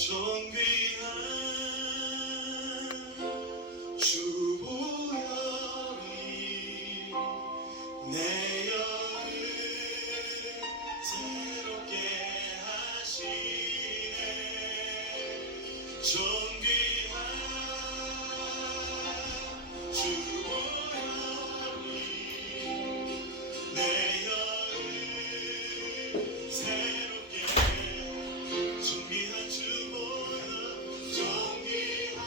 존귀한 주보혈이 내 영을 새롭게 하시네. 존귀한 주보혈이 내 영을 새롭게 존귀한 주보혈 존귀한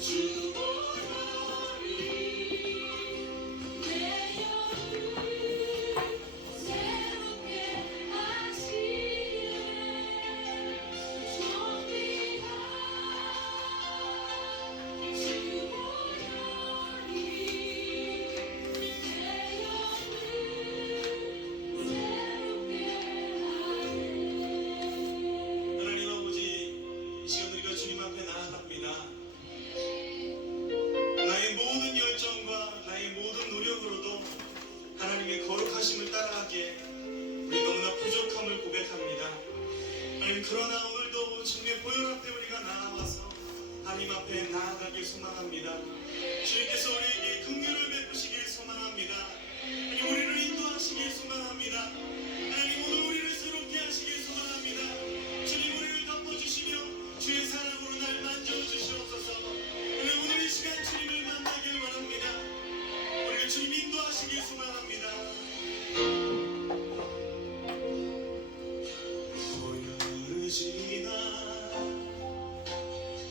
주보혈이 내 영을 새롭게 하시네. 존귀한 주보혈이 내 영을 새롭게 하네. 하나님 아버지, 이 시간 우리가 주님 앞에 나아갑니다. 나의 모든 열정과 나의 모든 노력으로도 하나님의 거룩하심을 따라가기에 우리 너무나 부족함을 고백합니다. 하나님, 그러나 오늘도 주님의 보혈 앞에 우리가 나아와서 하나님 앞에 나아가길 소망합니다. 주님께서 우리에게 긍휼을 베푸시길 소망합니다. 하나님, 우리를 인도하시길 소망합니다. 하나님, 오늘 우리를 새롭게 하시길 소망합니다. 주님, 우리를 덮어주시며 주의 사랑으로 날 만져주시옵소서. 오늘 이 시간 주님을 만나길 원합니다. 우리가 주님 인도하시길 소망합니다. 보혈을 지나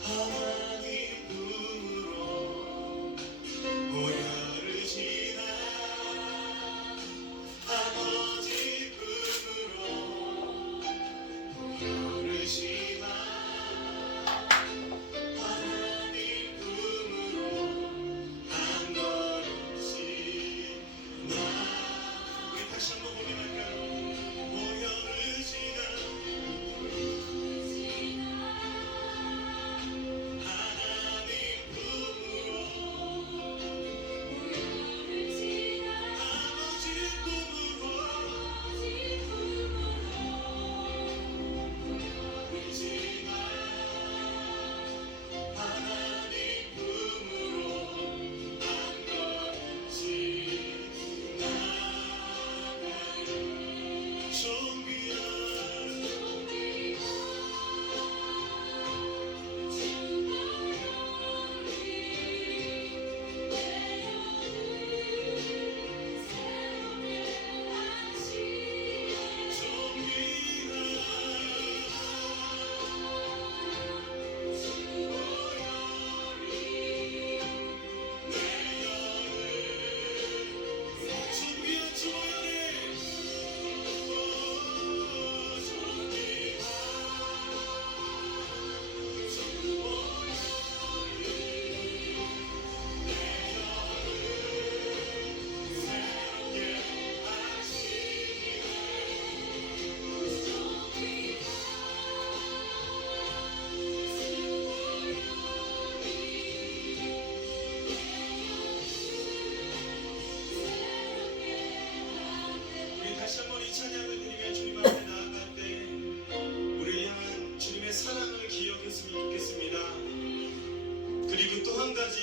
하나님 품으로 보혈을 지나 아버지 품으로 보혈을 지나 하나님 품으로 한 걸음씩 나 우리 다시 한번 고백할까요? 보혈을 지나 하나님 품으로 아버지 품으로 지나 하나님 품으로 한 걸음씩 나아가요. 존귀한 우리 다시 한번 이 찬양을 드리며 주님 앞에 나아갈 때 우리를 향한 주님의 사랑을 기억했으면 좋겠습니다. 그리고 또 한 가지,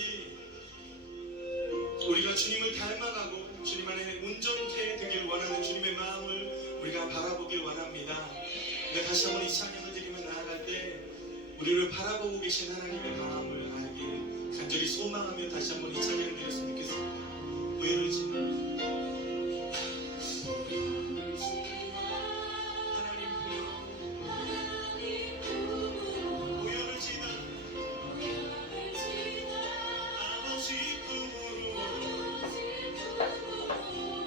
우리가 주님을 닮아가고 주님 안에 온전케 되길 원하는 주님의 마음을 우리가 바라보길 원합니다. 근데 다시 한번 이 찬양을 드리며 나아갈 때 우리를 바라보고 계신 하나님의 마음을 알길 간절히 소망하며 다시 한번 이 찬양을 드렸으면 좋겠습니다. 보혈을 지나 하나님 품으로 보혈을 지나 아버지 품으로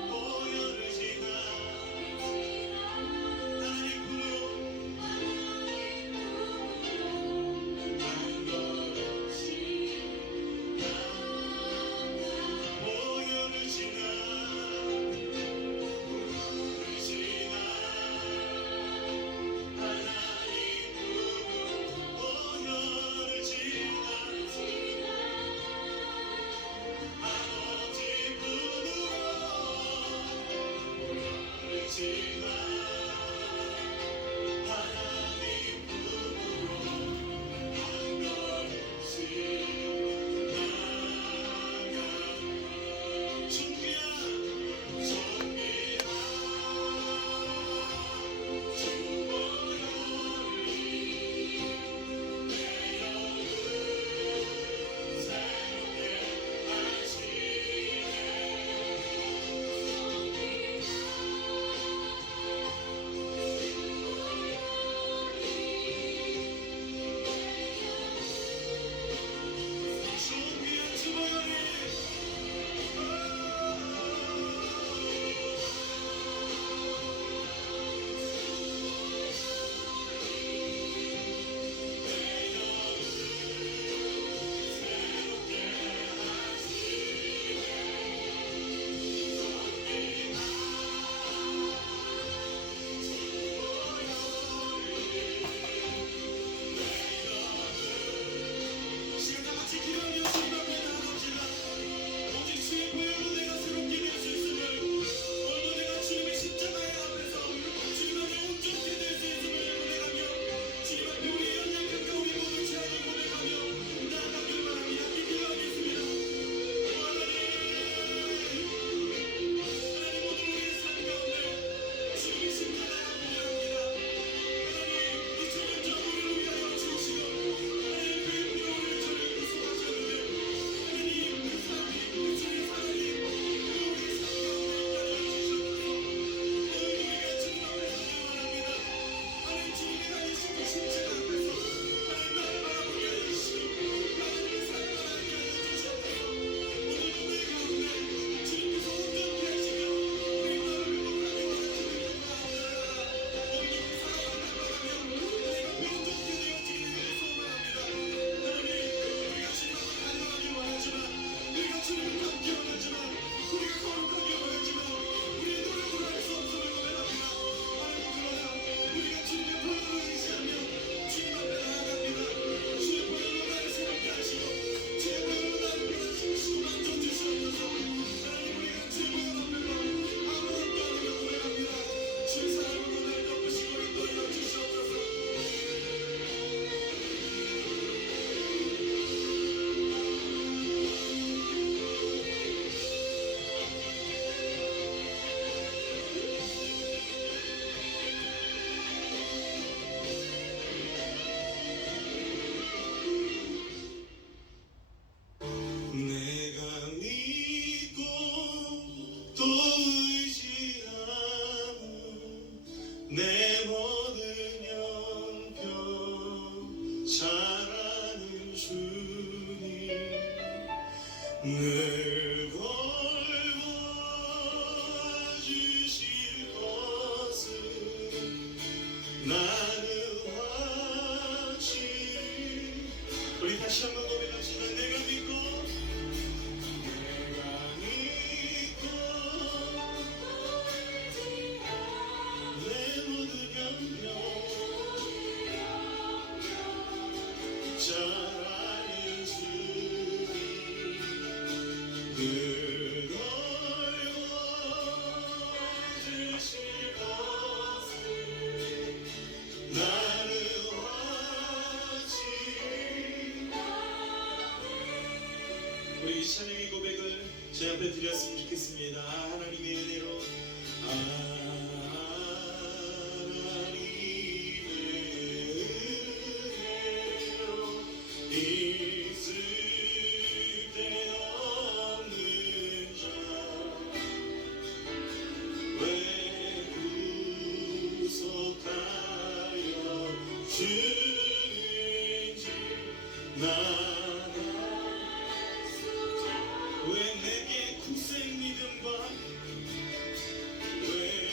보혈을 지나 하나님 품으로 한 걸음씩 보혈을 지나 내 모든 형편 잘 아는 주님 늘 돌봐주실 것을 나는 확실히 우리 다시 한번 고백합시다. 내가 믿고 내 모든 영역 잘 아는 주님 늘 돌봐주실 것을 나는 확실히 우리 이 찬양의 고백을 제 앞에 드렸으면 좋겠습니다. 하나님의 은혜로 있을 데 없는 자 왜 구속하여 주는지 나는 왜 내게 굳센 믿음과 왜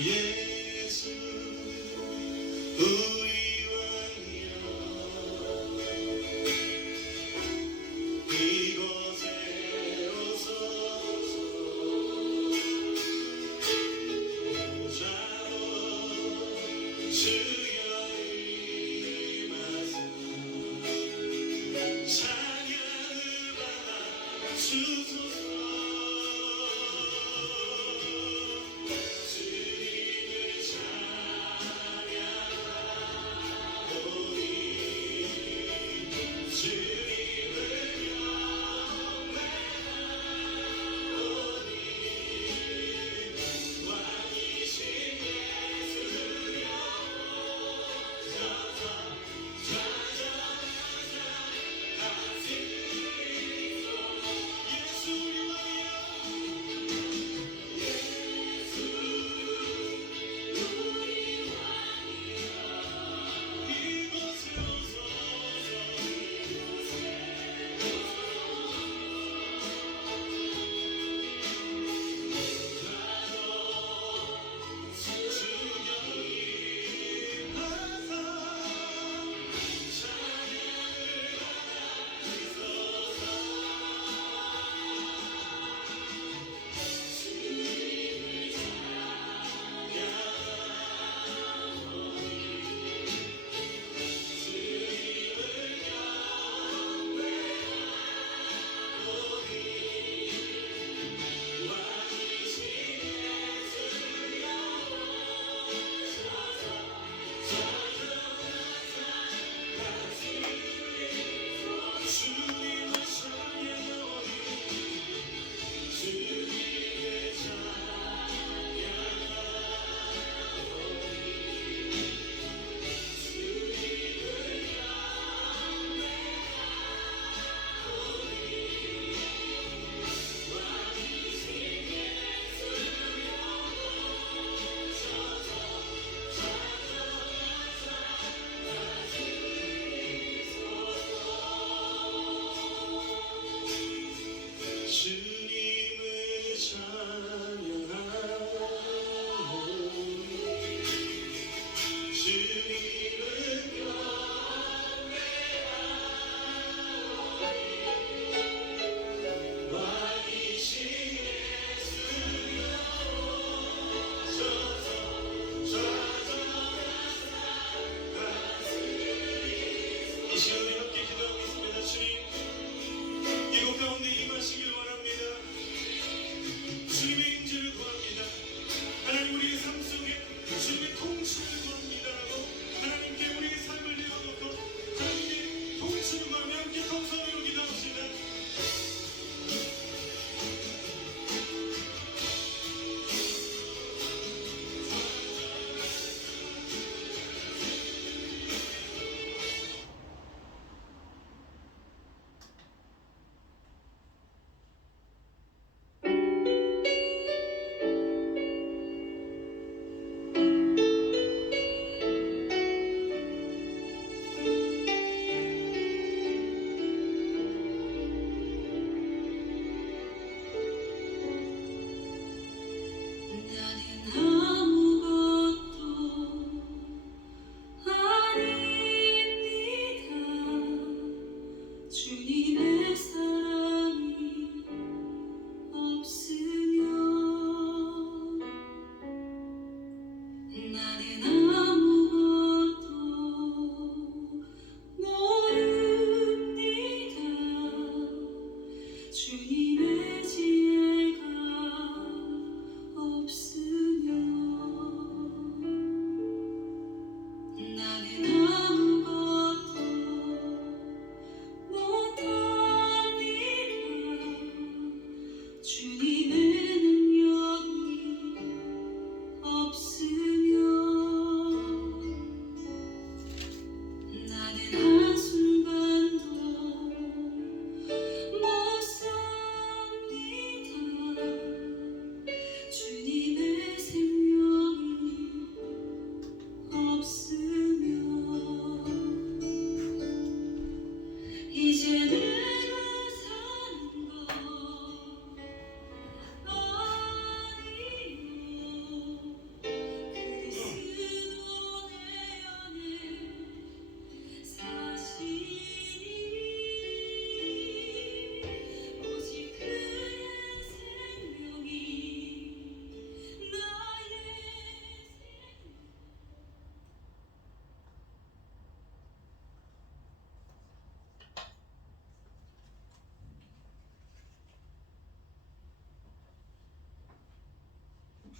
예수 우리 왕이여 이곳에 오소서 보좌로 주여 임하사 찬양을 받아 주소서 주님을 찬양하오니 주님을 경배하오니 왕이신 예수여 오셔서 좌정하자 같이 예수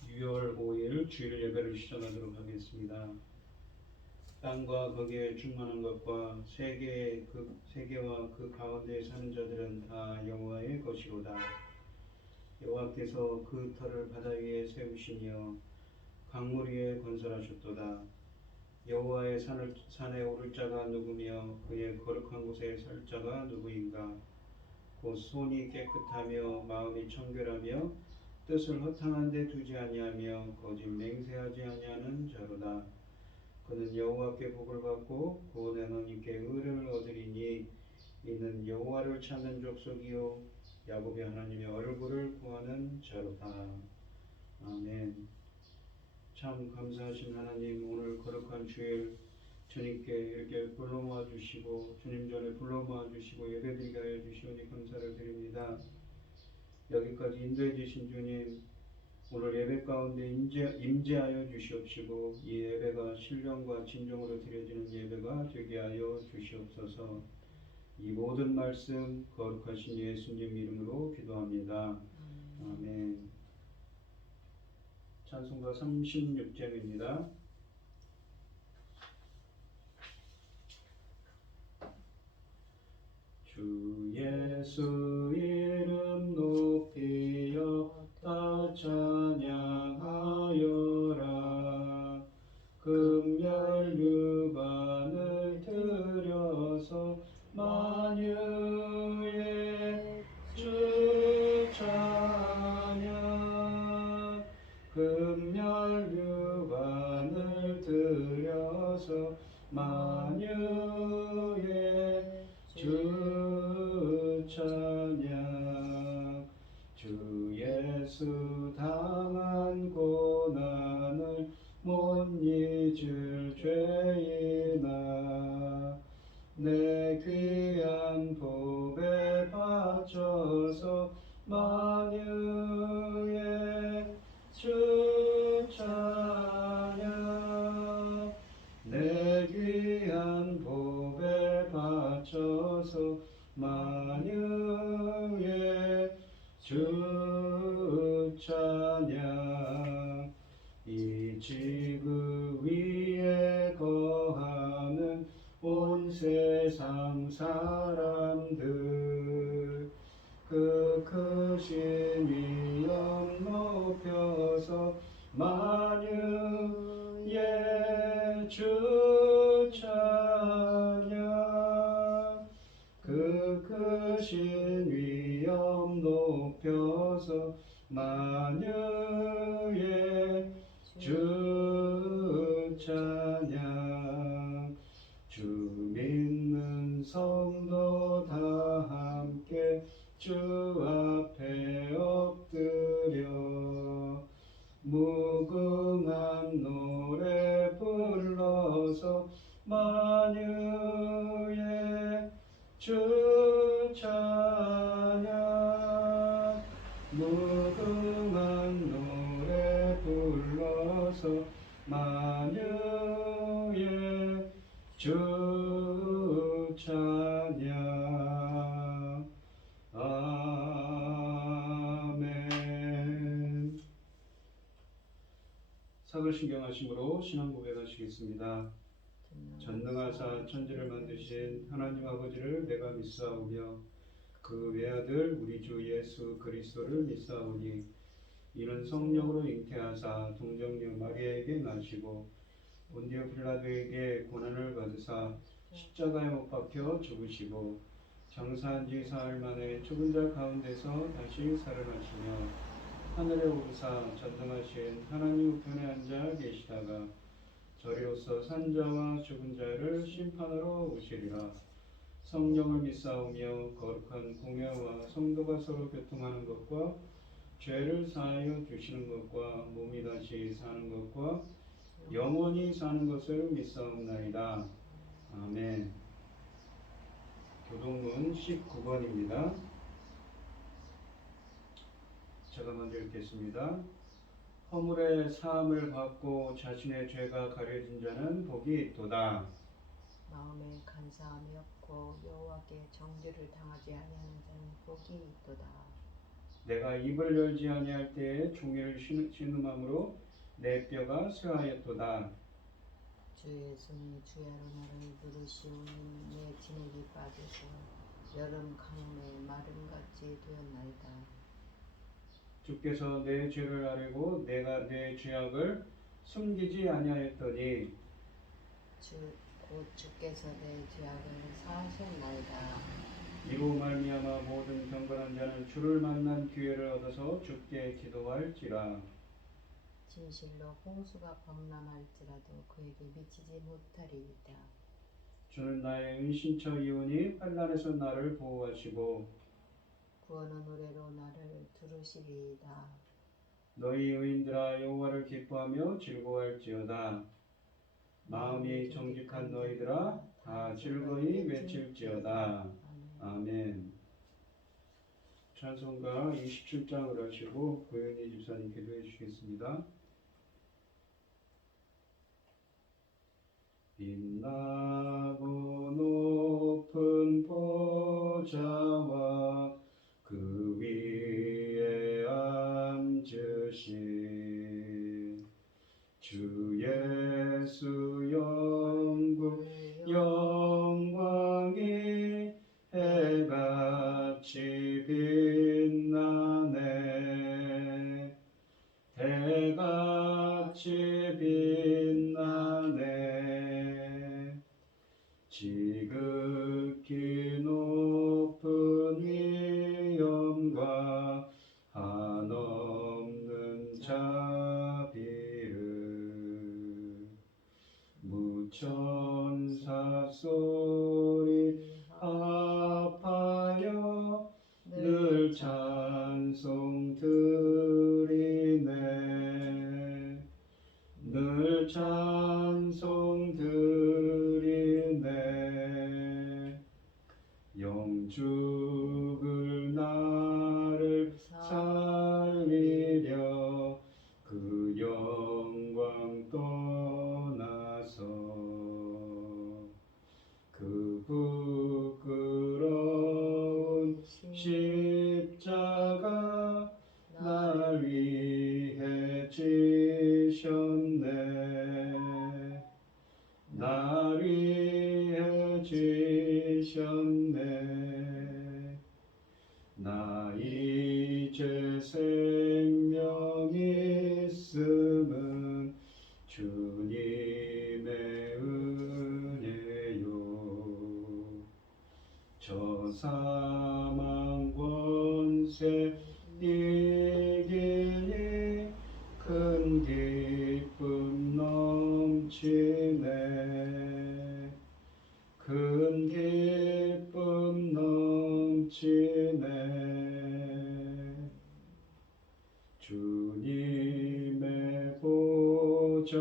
6월 5일 주일 예배를 시작하도록 하겠습니다. 땅과 거기에 충만한 것과 세계와 그 가운데 사는 자들은 다 여호와의 것이로다. 여호와께서 그 터를 바다 위에 세우시며 강물 위에 건설하셨도다. 여호와의 산에 오를 자가 누구며 그의 거룩한 곳에 설 자가 누구인가? 곧 손이 깨끗하며 마음이 청결하며 뜻을 허탕한 데 두지 아니하며 거짓 맹세하지 아니하는 자로다. 그는 여호와께 복을 받고 구원의 하나님께 의를 얻으리니 이는 여호와를 찾는 족속이요 야곱의 하나님의 얼굴을 구하는 자로다. 아멘. 참 감사하신 하나님, 오늘 거룩한 주일 주님께 이렇게 불러 모아 주시고 주님 전에 불러 모아 주시고 예배드리게 하여 주시오니 감사를 드립니다. 여기까지 인도해 주신 주님, 오늘 예배 가운데 임재하여 주시옵시고 이 예배가 신령과 진정으로 드려지는 예배가 되게 하여 주시옵소서. 이 모든 말씀 거룩하신 예수님 이름으로 기도합니다. 아멘. 찬송가 36절입니다. 주 예수 이름 높이여 다 찬양하여라. 금열 유관을 들여서 만유의 주 찬양. 금열 유관을 들여서 만유의 주 찬양. 주 예수 당한 고난을 못 잊을 죄인아, 내 귀한 복에 바쳐서 만유의 주 찬양. 내 귀한 복에 바쳐서 만유의 주 찬양. 이 지구 위에 거하는 온 세상 사람들, 그 크신 위엄 높여서 만유의 주 찬양. 그 크신 위엄 높여서 만유의 주 찬양. 주 믿는 성도 다 함께 주 앞에 엎드려 무궁한 노래 불러서 만유의 주 찬양. 무궁한 노래 불러서 만유의 주 찬양. 아멘. 사글신경하심으로 신앙 고백하시겠습니다. 전능하사 천지를 만드신 하나님 아버지를 내가 믿사오며 그 외아들 우리 주 예수 그리스도를 믿사오니 이는 성령으로 잉태하사 동정녀 마리아에게 나시고 본디오 빌라도에게 고난을 받으사 십자가에 못 박혀 죽으시고 장사한 지 사흘 만에 죽은 자 가운데서 다시 살아나시며 하늘에 오르사 전능하신 하나님 우편에 앉아 계시다가 저리로서 산자와 죽은 자를 심판하러 오시리라. 성령을 믿사오며 거룩한 공회와 성도가 서로 교통하는 것과 죄를 사하여 주시는 것과 몸이 다시 사는 것과 영원히 사는 것을 믿사옵나이다. 아멘. 교동문 19번입니다. 제가 먼저 읽겠습니다. 허물의 사함을 받고 자신의 죄가 가려진 자는 복이 있도다. 마음에 간사함이 없고 여호와께 정죄를 당하지 아니하는 자는 복이 있도다. 내가 입을 열지 아니할 때에 종이를 신음함으로 내 뼈가 쇠하였도다. 주의 손이 주야로 나를 누르시오니 내 진액이 빠져서 여름 강물에 마름같이 되었나이다. 주께서 내 죄를 아뢰고 내가 내 죄악을 숨기지 아니하였더니 곧 주께서 내 죄악을 사하셨나이다. 이로 말미암아 모든 경건한 자는 주를 만난 기회를 얻어서 주께 기도할지라. 진실로 홍수가 범람할지라도 그에게 미치지 못하리이다. 주는 나의 은신처 이오니 환난에서 나를 보호하시고 구원의 노래로 나를 두르시리이다. 너희 의인들아 여호와를 기뻐하며 즐거워할지어다. 마음이 정직한 너희들아 다 즐거이 외칠지어다. 아멘. 찬송가 27장을 하시고 고현희 집사님 기도해 주시겠습니다. 빛나고 높은 보좌와 그 위에 앉으신 주 예수 영광이 해같이 빛나네. 해같이 빛나네. 지극히 높은 위엄과 한없는 자비를 무천사 소리 합하여 늘 찬송 드리네. 늘 찬송 드리네. 영죽을 나를 살리려 그 영광 떠나서 그 부끄러운 십자가 날 위해 지셨네. 날 위해 지셨네. 나 이제 생명이 있음은 주님의 은혜요. 저 사망 권세 이기니 큰 기쁨 넘치네. 큰 기쁨 넘치네. 주님의 보좌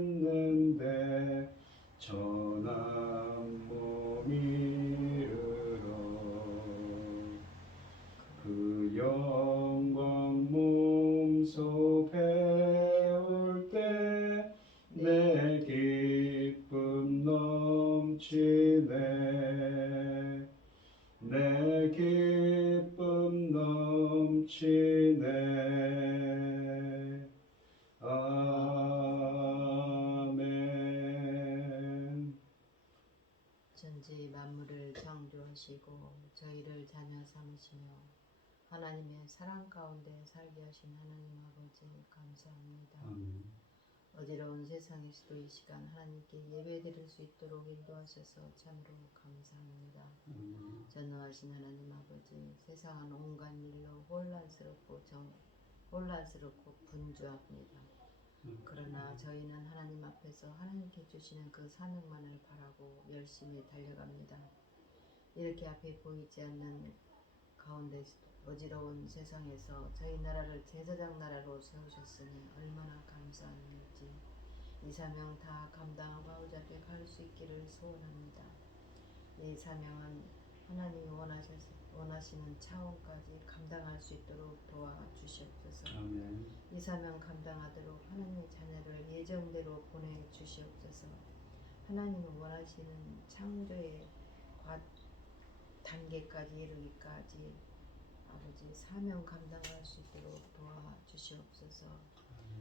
있는데 전한 몸 이르러 그 영광 몸소 배울 때 내 기쁨 넘치네. 내 기쁨 넘치네. 아멘. 전지 만물을 창조하시고 저희를 자녀 삼으시며 하나님의 사랑 가운데 살게 하신 하나님 아버지 감사합니다. 아멘. 어지러운 세상에서도 이 시간 하나님께 예배드릴 수 있도록 인도하셔서 참으로 감사합니다. 전능하신 하나님 아버지, 세상은 온갖 일로 혼란스럽고 분주합니다. 그러나 저희는 하나님 앞에서 하나님께 주시는 그 사명만을 바라고 열심히 달려갑니다. 이렇게 앞에 보이지 않는 가운데 어지러운 세상에서 저희 나라를 제사장 나라로 세우셨으니 얼마나 감사한 일인지 이 사명 다 감당하고 아버지 앞에 갈 수 있기를 소원합니다. 이 사명은 하나님이 원하시는 차원까지 감당할 수 있도록 도와주시옵소서. 아멘. 이 사명 감당하도록 하나님의 자녀를 예정대로 보내주시옵소서. 하나님이 원하시는 창조의 단계까지 이르기까지 아버지 사명 감당할 수 있도록 도와주시옵소서.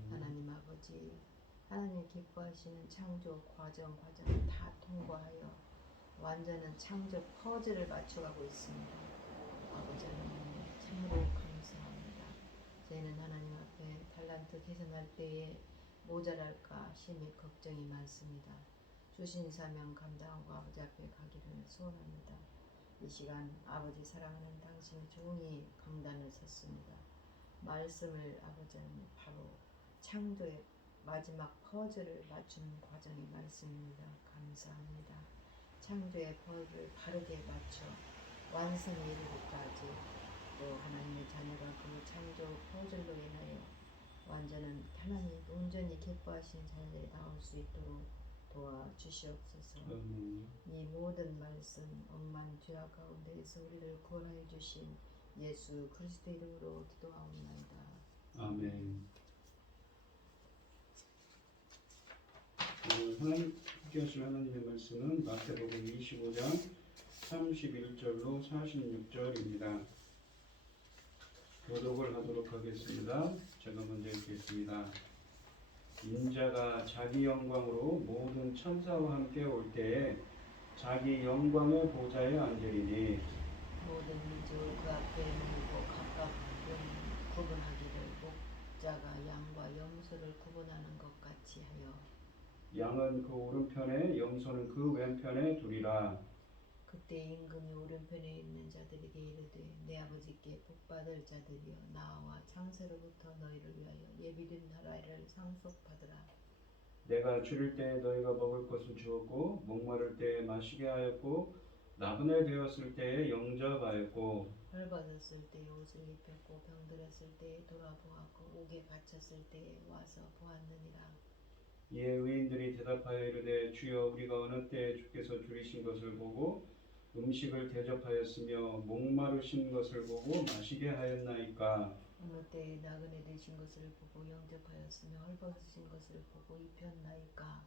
하나님 아버지, 하나님 기뻐하시는 창조 과정을 다 통과하여 완전한 창조 퍼즐을 맞춰가고 있습니다. 아버지 하나님 참으로 감사합니다. 저희는 하나님 앞에 달란트 계산할 때에 모자랄까 심히 걱정이 많습니다. 주신 사명 감당하고 아버지 앞에 가기를 소원합니다. 이 시간 아버지 사랑하는 당신의 종이 강단을 섰습니다. 말씀을 아버지 하나님 바로 창조의 마지막 퍼즐을 맞추는 과정의 말씀입니다. 감사합니다. 창조의 퍼즐을 바르게 맞춰 완성에 이르기까지 또 하나님의 자녀가 그 창조 퍼즐로 인하여 완전한 하나님 온전히 기뻐하신 자리에 나올 수 있도록 도와주시옵소서. 이 모든 말씀 억만죄악 가운데에서 우리를 구원하여 주신 예수 그리스도 이름으로 기도하옵나이다. 아멘. 하나님께 하신 하나님의 말씀은 마태복음 25장 31절로 46절입니다. 교독을 하도록 하겠습니다. 제가 먼저 읽겠습니다. 인자가 자기 영광으로 모든 천사와 함께 올 때에 자기 영광의 보좌에 앉으리니 모든 민족을 그 앞에 모이고 각각 구분하기를 목자가 양과 염소를 구분하는 것 같이 하여 양은 그 오른편에 염소는 그 왼편에 두리라. 그때 임금이 오른편에 있는 자들에게 이르되 내 아버지께 복받을 자들이여 나와 창세로부터 너희를 위하여 예비된 나라를 상속받으라. 내가 줄일 때에 너희가 먹을 것을 주었고 목마를 때에 마시게 하였고 나그네 되었을 때에 영접하였고 헐벗었을 때에 옷을 입혔고 병들었을 때에 돌아보았고 옥에 갇혔을 때에 와서 보았느니라. 이에 의인들이 대답하여 이르되 주여 우리가 어느 때에 주께서 줄이신 것을 보고 음식을 대접하였으며 목마르신 것을 보고 마시게 하였나이까. 어느 때에 나그네 되신 것을 보고 영접하였으며 헐벗으신 것을 보고 입혔나이까.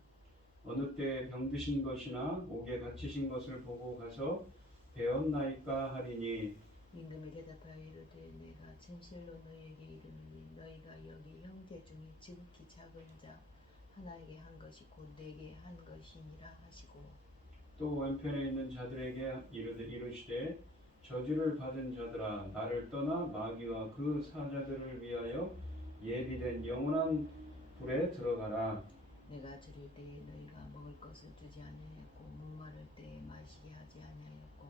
어느 때에 병드신 것이나 옥에 갇히신 것을 보고 가서 배웠나이까 하리니 임금이 대답하여 이르되 내가 진실로 너희에게 이르노니 너희가 여기 형제 중에 지극히 작은 자 하나에게 한 것이 곧 내게 한 것이니라 하시고 또 왼편에 있는 자들에게 이르시되 저주를 받은 자들아 나를 떠나 마귀와 그 사자들을 위하여 예비된 영원한 불에 들어가라. 내가 줄일 때에 너희가 먹을 것을 주지 아니하였고 목마를 때에 마시게 하지 아니하였고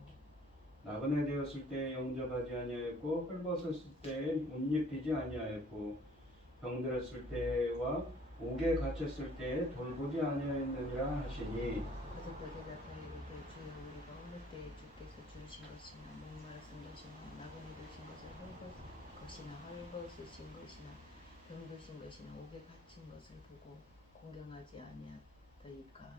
나그네 되었을 때에 영접하지 아니하였고 헐벗었을 때에 옷 입히지 아니하였고 병들었을 때와 옥에 갇혔을 때에 돌보지 아니하였느니라 하시니 그들도 대답하여 이르되 주여 우리가 어느 때에 주께서 주신 것이나 목마르신 것이나 나그네 되신 것을 헐벗으신 것이나 병드신 것이나 옥에 갇힌 것을 보고 공경하지 아니하더이까.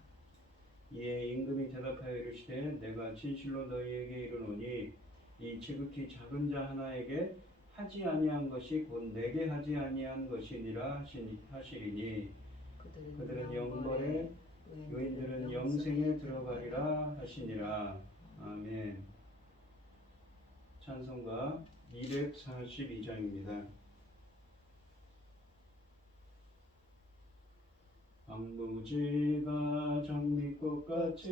이에 임금이 대답하여 이르시되 내가 진실로 너희에게 이르노니 이 지극히 작은 자 하나에게 하지 아니한 것이 곧 내게 하지 아니한 것이니라 하시리니 그들은 영벌에 의인들은 영생에 들어가리라 하시니라. 아멘. 찬송가 242장입니다. 황무지가 장미꽃같이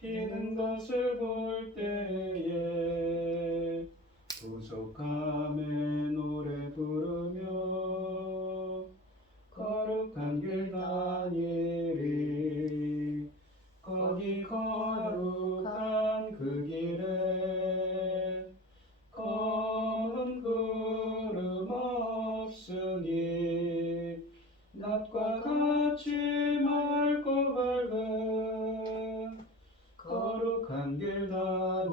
피는 것을 볼 때에 구속함에 노래 부르며 거룩한 길 다니리. 거기 거룩한 그 길에 검은 구름 없으니 낮과 같이 맑고 밝은 거룩한 길 다니리.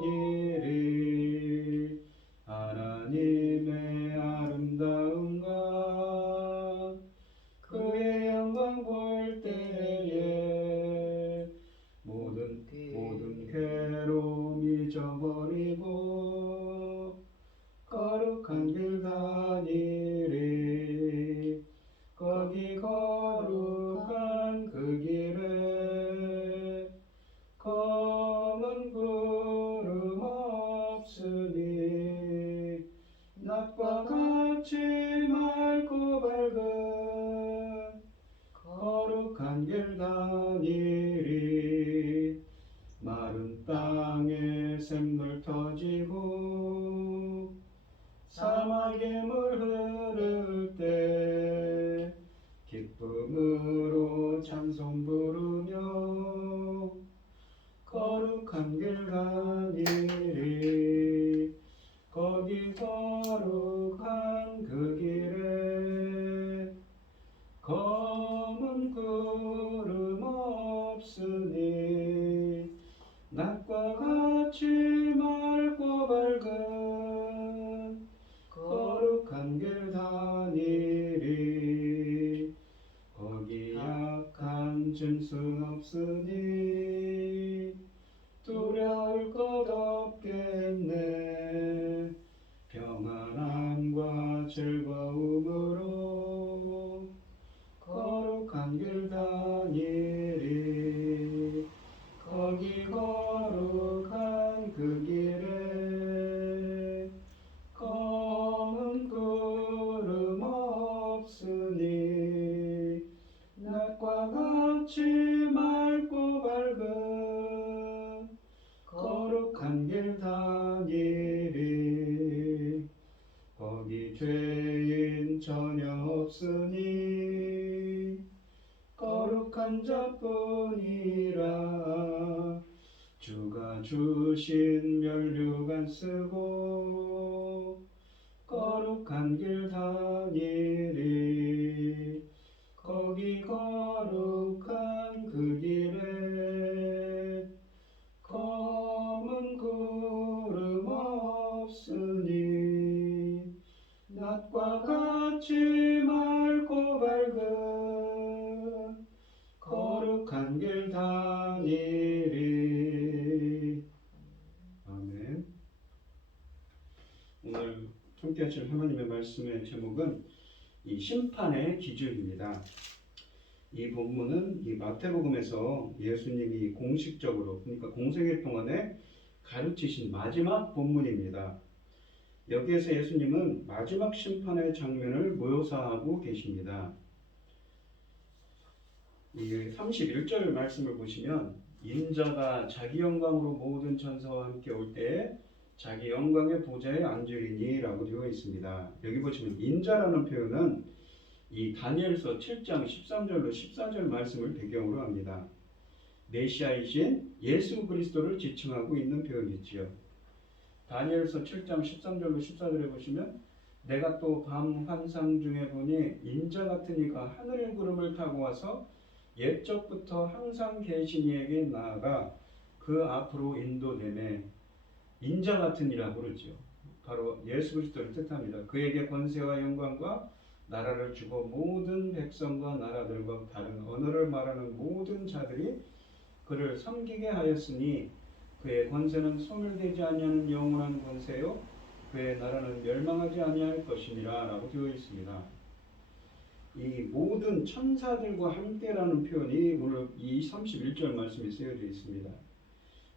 샘물 터지고 사막의 물 흐를 때 기쁨으로 찬송 부르며 거룩한 길 가니리. 거기 거룩한 그 길에 검은 구름 없으니 낮과 같이 맑고 밝은 거룩한 길 다니리. 거기 약한 짐승 없으니 두려울 것 없겠네. 평안함과 즐거움으로 거룩한 길 다니리. 거기 거룩한 그 길에 검은 구름 없으니 낮과 같이 맑고 밝은 거룩한 길 다니리. 거기 죄인 전혀 없으니 거룩한 자뿐이라. 주가 주신 면류관 쓰고 거룩한 길 다니리. 거기 거룩한 그 길에 검은 구름 없으니 낮과 같이 맑고 밝은 거룩한 길 다니리. 아멘. 오늘 함께 하실 하나님의 말씀의 제목은 이 심판의 기준입니다. 이 본문은 이 마태복음에서 예수님이 공식적으로, 그러니까 공생애 동안에 가르치신 마지막 본문입니다. 여기에서 예수님은 마지막 심판의 장면을 묘사하고 계십니다. 이 31절 말씀을 보시면 인자가 자기 영광으로 모든 천사와 함께 올 때에 자기 영광의 보좌에 앉으리니 라고 되어 있습니다. 여기 보시면 인자라는 표현은 이 다니엘서 7장 13절로 14절 말씀을 배경으로 합니다. 메시아이신 예수 그리스도를 지칭하고 있는 표현이지요. 다니엘서 7장 13절로 14절에 보시면 내가 또 밤 환상 중에 보니 인자 같은 이가 하늘의 구름을 타고 와서 옛적부터 항상 계신 이에게 나아가 그 앞으로 인도되매. 인자 같은 이라고 그러죠. 바로 예수 그리스도를 뜻합니다. 그에게 권세와 영광과 나라를 주고 모든 백성과 나라들과 다른 언어를 말하는 모든 자들이 그를 섬기게 하였으니 그의 권세는 소멸되지 아니하는 영원한 권세요 그의 나라는 멸망하지 아니할 것이니라 라고 되어 있습니다. 이 모든 천사들과 함께라는 표현이 오늘 이 31절 말씀에 쓰여져 있습니다.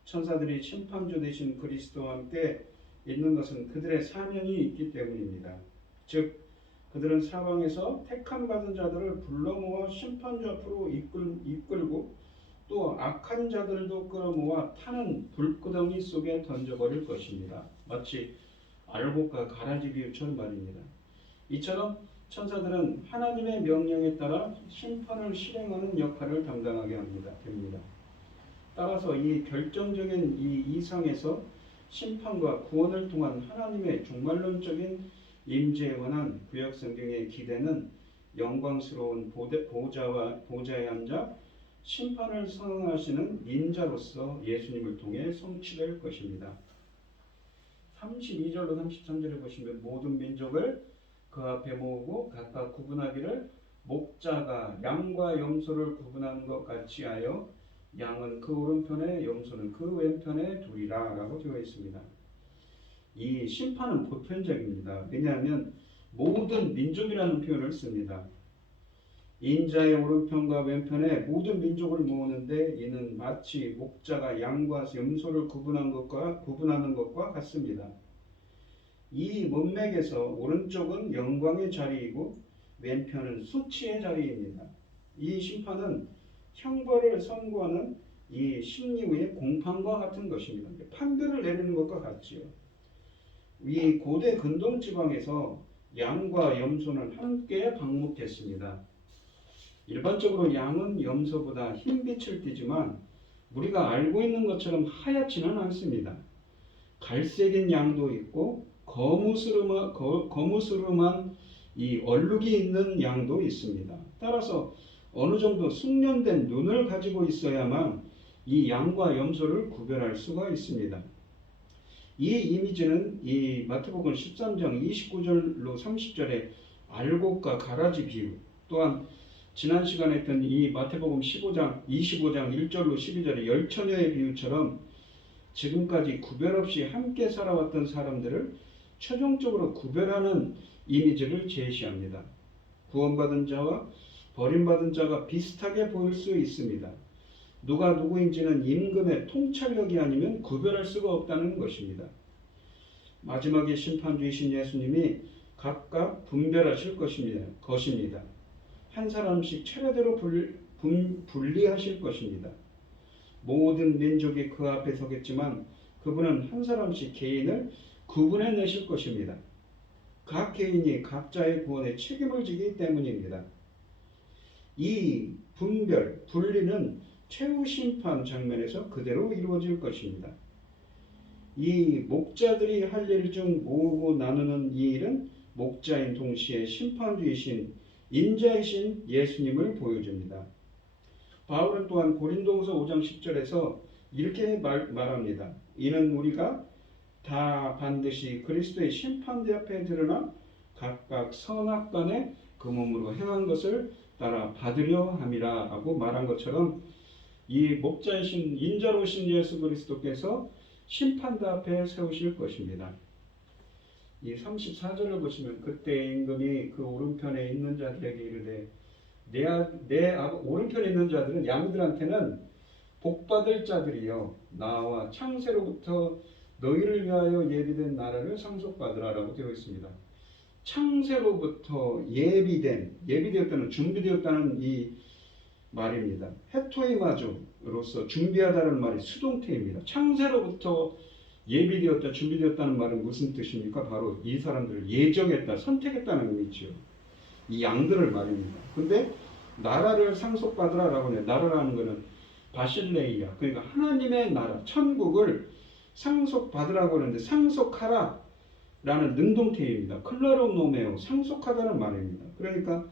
천사들이 심판주 되신 그리스도와 함께 있는 것은 그들의 사명이 있기 때문입니다. 즉 그들은 사방에서 택함 받은 자들을 불러 모아 심판주 앞으로 이끌고 또 악한 자들도 끌어모아 타는 불구덩이 속에 던져버릴 것입니다. 마치 알곡과 가라지 비유처럼 말입니다. 이처럼 천사들은 하나님의 명령에 따라 심판을 실행하는 역할을 담당하게 됩니다. 따라서 이 결정적인 이 이상에서 심판과 구원을 통한 하나님의 종말론적인 임재에 관한 구약 성경의 기대는 영광스러운 보좌에 앉아 심판을 선언하시는 인자로서 예수님을 통해 성취될 것입니다. 32절로 33절에 보시면 모든 민족을 그 앞에 모으고 각각 구분하기를 목자가 양과 염소를 구분하는 것 같이 하여 양은 그 오른편에 염소는 그 왼편에 두리라 라고 되어 있습니다. 이 심판은 보편적입니다. 왜냐하면 모든 민족이라는 표현을 씁니다. 인자의 오른편과 왼편에 모든 민족을 모으는데 이는 마치 목자가 양과 염소를 구분하는 것과 같습니다. 이 문맥에서 오른쪽은 영광의 자리이고 왼편은 수치의 자리입니다. 이 심판은 형벌을 선고하는 이 심리의 공판과 같은 것입니다. 판결을 내리는 것과 같지요. 이 고대 근동 지방에서 양과 염소는 함께 방목했습니다. 일반적으로 양은 염소보다 흰빛을 띠지만 우리가 알고 있는 것처럼 하얗지는 않습니다. 갈색인 양도 있고 거무스름한 이 얼룩이 있는 양도 있습니다. 따라서 어느 정도 숙련된 눈을 가지고 있어야만 이 양과 염소를 구별할 수가 있습니다. 이 이미지는 이 마태복음 13장 29절로 30절의 알곡과 가라지 비유, 또한 지난 시간에 했던 이 마태복음 25장 1절로 12절의 열처녀의 비유처럼 지금까지 구별 없이 함께 살아왔던 사람들을 최종적으로 구별하는 이미지를 제시합니다. 구원받은 자와 버림받은 자가 비슷하게 보일 수 있습니다. 누가 누구인지는 임금의 통찰력이 아니면 구별할 수가 없다는 것입니다. 마지막에 심판주이신 예수님이 각각 분별하실 것입니다. 한 사람씩 차례대로 분리하실 것입니다. 모든 민족이 그 앞에 서겠지만 그분은 한 사람씩 개인을 구분해내실 것입니다. 각 개인이 각자의 구원에 책임을 지기 때문입니다. 이 분리는 최후 심판 장면에서 그대로 이루어질 것입니다. 이 목자들이 할 일 중 모으고 나누는 이 일은 목자인 동시에 심판주이신 인자이신 예수님을 보여줍니다. 바울은 또한 고린도후서 5장 10절에서 이렇게 말합니다. 이는 우리가 다 반드시 그리스도의 심판대 앞에 드러나 각각 선악간에 그 몸으로 행한 것을 따라 받으려 함이라 하고 말한 것처럼 이 목자이신 인자로신 예수 그리스도께서 심판대 앞에 세우실 것입니다. 이 34절을 보시면 그때 임금이 그 오른편에 있는 자들에게 이르되 내 오른편에 있는 자들은 양들한테는 복받을 자들이여 나와 창세로부터 너희를 위하여 예비된 나라를 상속받으라라고 되어 있습니다. 창세로부터 예비되었다는 준비되었다는 이 말입니다. 헤토이마조로서 준비하다는 말이 수동태입니다. 창세로부터 예비되었다, 준비되었다는 말은 무슨 뜻입니까? 바로 이 사람들을 예정했다, 선택했다는 의미죠. 이 양들을 말입니다. 근데 나라를 상속받으라라고 해요. 나라라는 것은 바실레이아, 그러니까 하나님의 나라, 천국을 상속받으라고 하는데 상속하라 라는 능동태입니다. 클라로노메오, 상속하다는 말입니다. 그러니까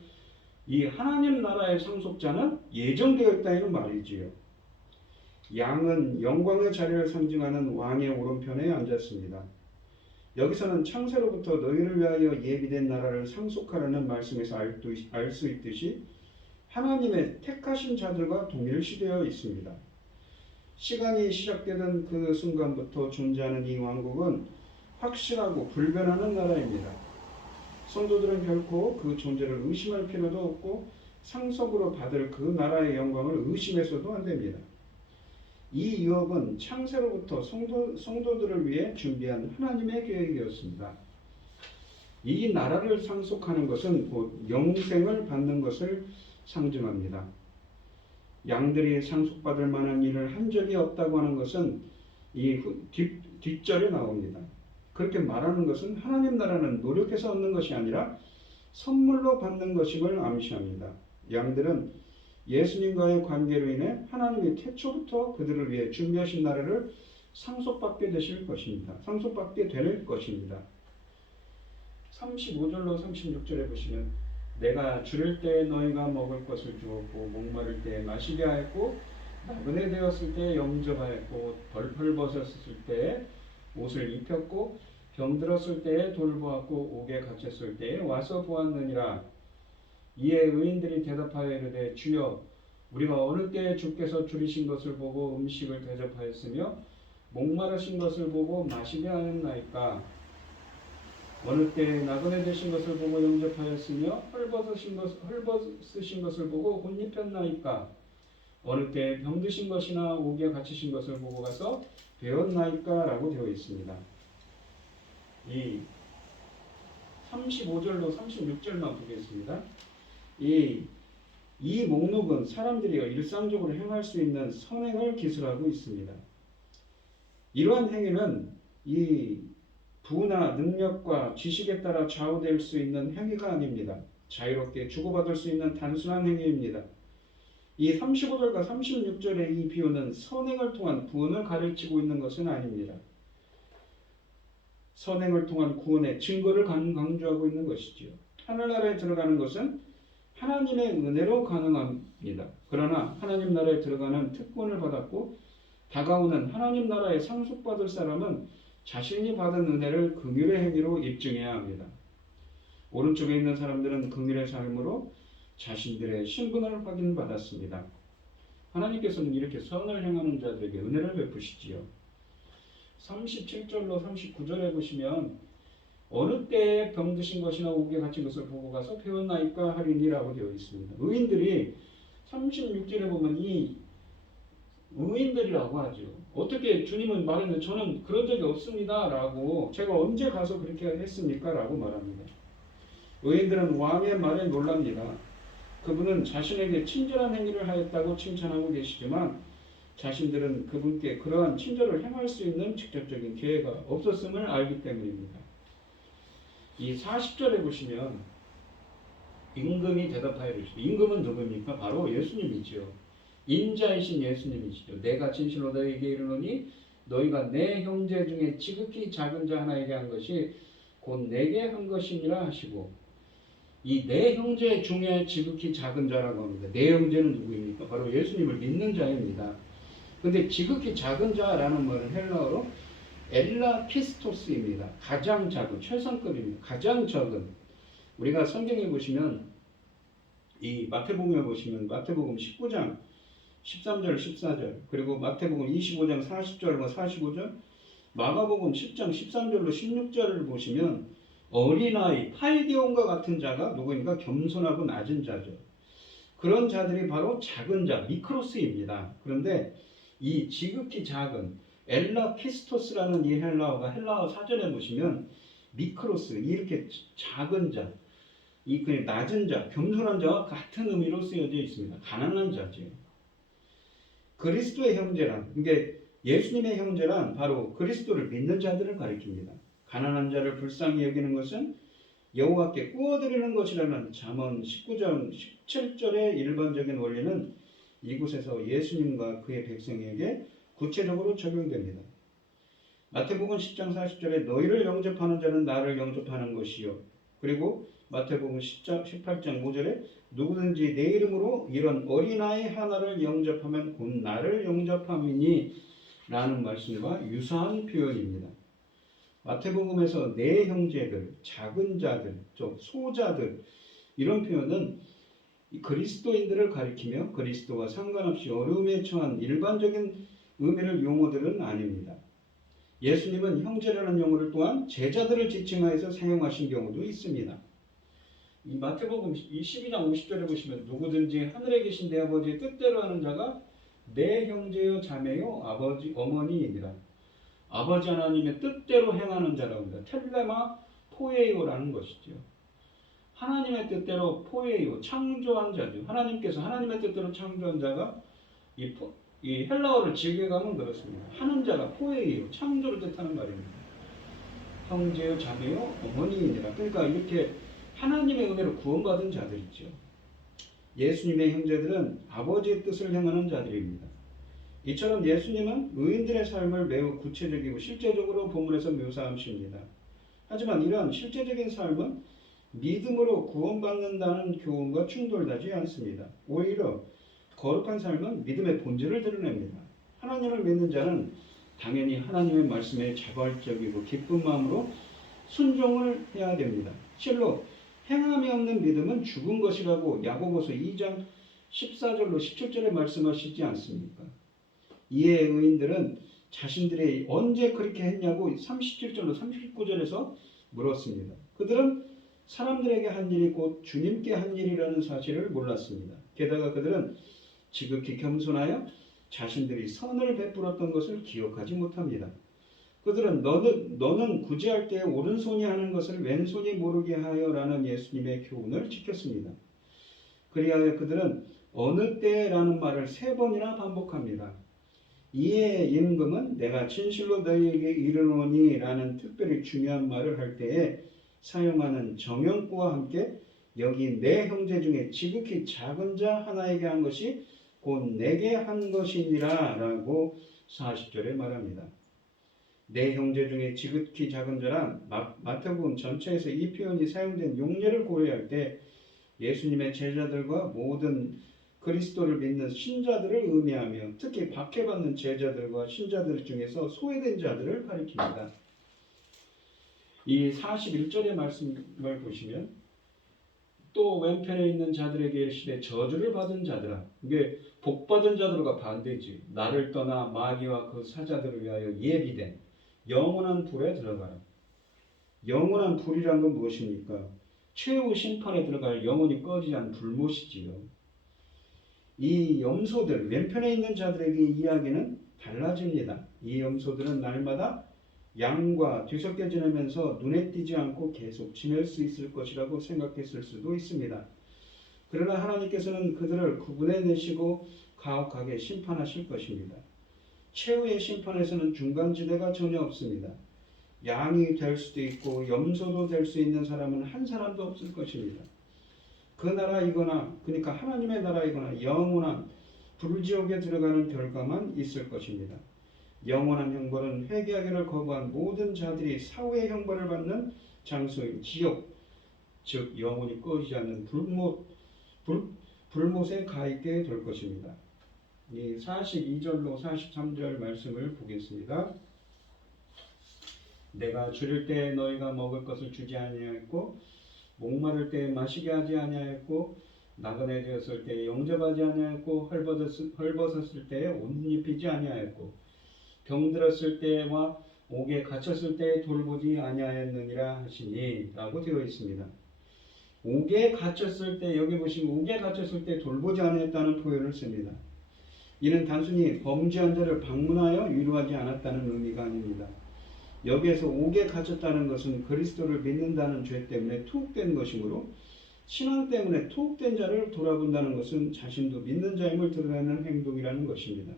이 하나님 나라의 상속자는 예정되어 있다는 말이지요. 양은 영광의 자리를 상징하는 왕의 오른편에 앉았습니다. 여기서는 창세로부터 너희를 위하여 예비된 나라를 상속하라는 말씀에서 알 수 있듯이 하나님의 택하신 자들과 동일시되어 있습니다. 시간이 시작되던 그 순간부터 존재하는 이 왕국은 확실하고 불변하는 나라입니다. 성도들은 결코 그 존재를 의심할 필요도 없고 상속으로 받을 그 나라의 영광을 의심해서도 안 됩니다. 이 유업은 창세로부터 성도들을 위해 준비한 하나님의 계획이었습니다. 이 나라를 상속하는 것은 곧 영생을 받는 것을 상징합니다. 양들이 상속받을 만한 일을 한 적이 없다고 하는 것은 이 뒷절에 나옵니다. 그렇게 말하는 것은 하나님 나라는 노력해서 얻는 것이 아니라 선물로 받는 것임을 암시합니다. 양들은 예수님과의 관계로 인해 하나님이 태초부터 그들을 위해 준비하신 나라를 상속받게 되실 것입니다. 상속받게 될 것입니다. 35절로 36절에 보시면 내가 줄일 때에 너희가 먹을 것을 주었고 목마를 때에 마시게 하였고 나그네 되었을 때에 영접하였고 벌벌벗었을 때에 옷을 입혔고 병들었을 때에 돌보았고 옥에 갇혔을 때에 와서 보았느니라. 이에 의인들이 대답하여 이르되 주여 우리가 어느 때에 주께서 줄이신 것을 보고 음식을 대접하였으며 목마르신 것을 보고 마시게 하였나이까. 어느 때에 나그네 되신 것을 보고 영접하였으며 헐벗으신 것을 보고 옷 입혔나이까. 어느 때에 병드신 것이나 옥에 갇히신 것을 보고 가서 배웠나이까 라고 되어 있습니다. 이 35절로 36절만 보겠습니다. 이 이 목록은 사람들이 일상적으로 행할 수 있는 선행을 기술하고 있습니다. 이러한 행위는 이 부나 능력과 지식에 따라 좌우될 수 있는 행위가 아닙니다. 자유롭게 주고받을 수 있는 단순한 행위입니다. 이 35절과 36절의 이 비유는 선행을 통한 구원을 가르치고 있는 것은 아닙니다. 선행을 통한 구원의 증거를 강조하고 있는 것이지요. 하늘나라에 들어가는 것은 하나님의 은혜로 가능합니다. 그러나 하나님 나라에 들어가는 특권을 받았고 다가오는 하나님 나라에 상속받을 사람은 자신이 받은 은혜를 긍휼의 행위로 입증해야 합니다. 오른쪽에 있는 사람들은 긍휼의 삶으로 자신들의 신분을 확인받았습니다. 하나님께서는 이렇게 선을 행하는 자들에게 은혜를 베푸시지요. 37절로 39절에 보시면 어느 때에 병드신 것이나 옥에 갇힌 것을 보고 가서 배웠나이까 하리니라고 되어 있습니다. 의인들이 36절에 보면 이 의인들이라고 하죠. 어떻게 주님은 말했는데 저는 그런 적이 없습니다 라고 제가 언제 가서 그렇게 했습니까? 라고 말합니다. 의인들은 왕의 말에 놀랍니다. 그분은 자신에게 친절한 행위를 하였다고 칭찬하고 계시지만 자신들은 그분께 그러한 친절을 행할 수 있는 직접적인 기회가 없었음을 알기 때문입니다. 이 40절에 보시면 임금이 대답하여 이르시되 임금은 누구입니까? 바로 예수님이지요. 인자이신 예수님이시죠. 내가 진실로 너희에게 이르노니 너희가 내 형제 중에 지극히 작은 자 하나에게 한 것이 곧 내게 한 것이니라 하시고 이 내 형제 중에 지극히 작은 자라고 합니다. 내 형제는 누구입니까? 바로 예수님을 믿는 자입니다. 근데 지극히 작은 자라는 말은 헬라어로 엘라 피스토스입니다. 가장 작은, 최상급입니다. 가장 적은. 우리가 성경에 보시면 이 마태복음에 보시면 마태복음 19장 13절 14절 그리고 마태복음 25장 40절과 45절 마가복음 10장 13절로 16절을 보시면 어린아이 파이디온과 같은 자가 누구입니까? 겸손하고 낮은 자죠. 그런 자들이 바로 작은 자 미크로스입니다. 그런데 이 지극히 작은 엘라 피스토스라는 이 헬라어가 헬라어 사전에 보시면 미크로스 이렇게 작은 자, 이 그냥 낮은 자, 겸손한 자와 같은 의미로 쓰여져 있습니다. 가난한 자죠. 그리스도의 형제란, 그러니까 예수님의 형제란 바로 그리스도를 믿는 자들을 가리킵니다. 가난한 자를 불쌍히 여기는 것은 여호와께 구워드리는 것이라는 잠언 19장 17절의 일반적인 원리는 이곳에서 예수님과 그의 백성에게 구체적으로 적용됩니다. 마태복음 10장 40절에 너희를 영접하는 자는 나를 영접하는 것이요. 그리고 마태복음 18장 5절에 누구든지 내 이름으로 이런 어린아이 하나를 영접하면 곧 나를 영접함이니 라는 말씀과 유사한 표현입니다. 마태복음에서 내 형제들, 작은 자들, 소자들 이런 표현은 그리스도인들을 가리키며 그리스도와 상관없이 어려움에 처한 일반적인 의미를 용어들은 아닙니다. 예수님은 형제라는 용어를 또한 제자들을 지칭하여서 사용하신 경우도 있습니다. 이 마태복음 12장 50절에 보시면 누구든지 하늘에 계신 내 아버지의 뜻대로 하는 자가 내 형제요 자매요 아버지 어머니입니다. 아버지 하나님의 뜻대로 행하는 자라고 합니다. 텔레마 포에이오라는 것이죠. 하나님의 뜻대로 포에이오 창조한 자죠. 하나님께서 하나님의 뜻대로 창조한 자가 이 헬라어를 즐겨가면 그렇습니다. 하는 자가 포에이오 창조를 뜻하는 말입니다. 형제요 자매요 어머니이니라. 그러니까 이렇게 하나님의 은혜로 구원받은 자들이죠. 예수님의 형제들은 아버지의 뜻을 행하는 자들입니다. 이처럼 예수님은 의인들의 삶을 매우 구체적이고 실제적으로 본문에서 묘사하십니다. 하지만 이러한 실제적인 삶은 믿음으로 구원받는다는 교훈과 충돌하지 않습니다. 오히려 거룩한 삶은 믿음의 본질을 드러냅니다. 하나님을 믿는 자는 당연히 하나님의 말씀에 자발적이고 기쁜 마음으로 순종을 해야 됩니다. 실로 행함이 없는 믿음은 죽은 것이라고 야고보서 2장 14절로 17절에 말씀하시지 않습니까? 이에 의인들은 자신들이 언제 그렇게 했냐고 37절로 39절에서 물었습니다. 그들은 사람들에게 한 일이 곧 주님께 한 일이라는 사실을 몰랐습니다. 게다가 그들은 지극히 겸손하여 자신들이 선을 베풀었던 것을 기억하지 못합니다. 그들은 너는 구제할 때 오른손이 하는 것을 왼손이 모르게 하여라는 예수님의 교훈을 지켰습니다. 그리하여 그들은 어느 때라는 말을 3번이나 반복합니다. 이에 임금은 내가 진실로 너희에게 이르노니 라는 특별히 중요한 말을 할 때에 사용하는 정형구와 함께 여기 내 형제 중에 지극히 작은 자 하나에게 한 것이 곧 내게 한 것이니라 라고 40절에 말합니다. 내 형제 중에 지극히 작은 자란 마태복음 전체에서 이 표현이 사용된 용례를 고려할 때 예수님의 제자들과 모든 그리스도를 믿는 신자들을 의미하며 특히 박해받는 제자들과 신자들 중에서 소외된 자들을 가리킵니다. 이 41절의 말씀을 보시면 또 왼편에 있는 자들에게 이르시되 저주를 받은 자들아, 이게 복받은 자들과 반대지. 나를 떠나 마귀와 그 사자들을 위하여 예비된 영원한 불에 들어가라. 영원한 불이란 건 무엇입니까? 최후 심판에 들어갈 영원히 꺼지지 않은 불못이지요. 이 염소들, 왼편에 있는 자들에게 이야기는 달라집니다. 이 염소들은 날마다 양과 뒤섞여 지내면서 눈에 띄지 않고 계속 지낼 수 있을 것이라고 생각했을 수도 있습니다. 그러나 하나님께서는 그들을 구분해내시고 가혹하게 심판하실 것입니다. 최후의 심판에서는 중간지대가 전혀 없습니다. 양이 될 수도 있고 염소도 될 수 있는 사람은 한 사람도 없을 것입니다. 그 나라이거나, 그러니까 하나님의 나라이거나 영원한 불지옥에 들어가는 결과만 있을 것입니다. 영원한 형벌은 회개하기를 거부한 모든 자들이 사후의 형벌을 받는 장소인 지옥, 즉 영원히 꺼지지 않는 불못에 가 있게 될 것입니다. 이 42절로 43절 말씀을 보겠습니다. 내가 줄일 때 너희가 먹을 것을 주지 아니하였고 목마를 때 마시게 하지 아니하였고 나그네 되었을 때 영접하지 아니하였고 헐벗었을 때 옷 입히지 아니하였고 병들었을 때와 옥에 갇혔을 때 돌보지 아니하였느니라 하시니 라고 되어 있습니다. 옥에 갇혔을 때, 여기 보시면 옥에 갇혔을 때 돌보지 아니했다는 표현을 씁니다. 이는 단순히 범죄한 자를 방문하여 위로하지 않았다는 의미가 아닙니다. 여기에서 옥에 갇혔다는 것은 그리스도를 믿는다는 죄 때문에 투옥된 것이므로 신앙 때문에 투옥된 자를 돌아본다는 것은 자신도 믿는 자임을 드러내는 행동이라는 것입니다.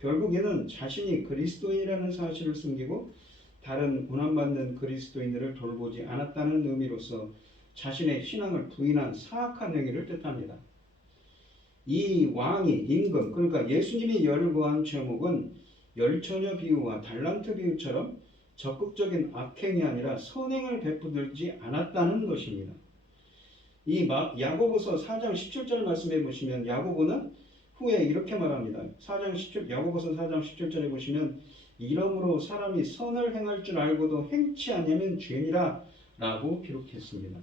결국 이는 자신이 그리스도인이라는 사실을 숨기고 다른 고난받는 그리스도인들을 돌보지 않았다는 의미로서 자신의 신앙을 부인한 사악한 행위를 뜻합니다. 이 왕이 임금, 그러니까 예수님이 열거한 제목은 열처녀 비유와 달란트 비유처럼 적극적인 악행이 아니라 선행을 베푸지 않았다는 것입니다. 이 야고보서 4장 17절 말씀해 보시면 야고보는 후에 이렇게 말합니다. 야고보서 4장 17절에 보시면 이러므로 사람이 선을 행할 줄 알고도 행치 아니하면 죄니라 라고 기록했습니다.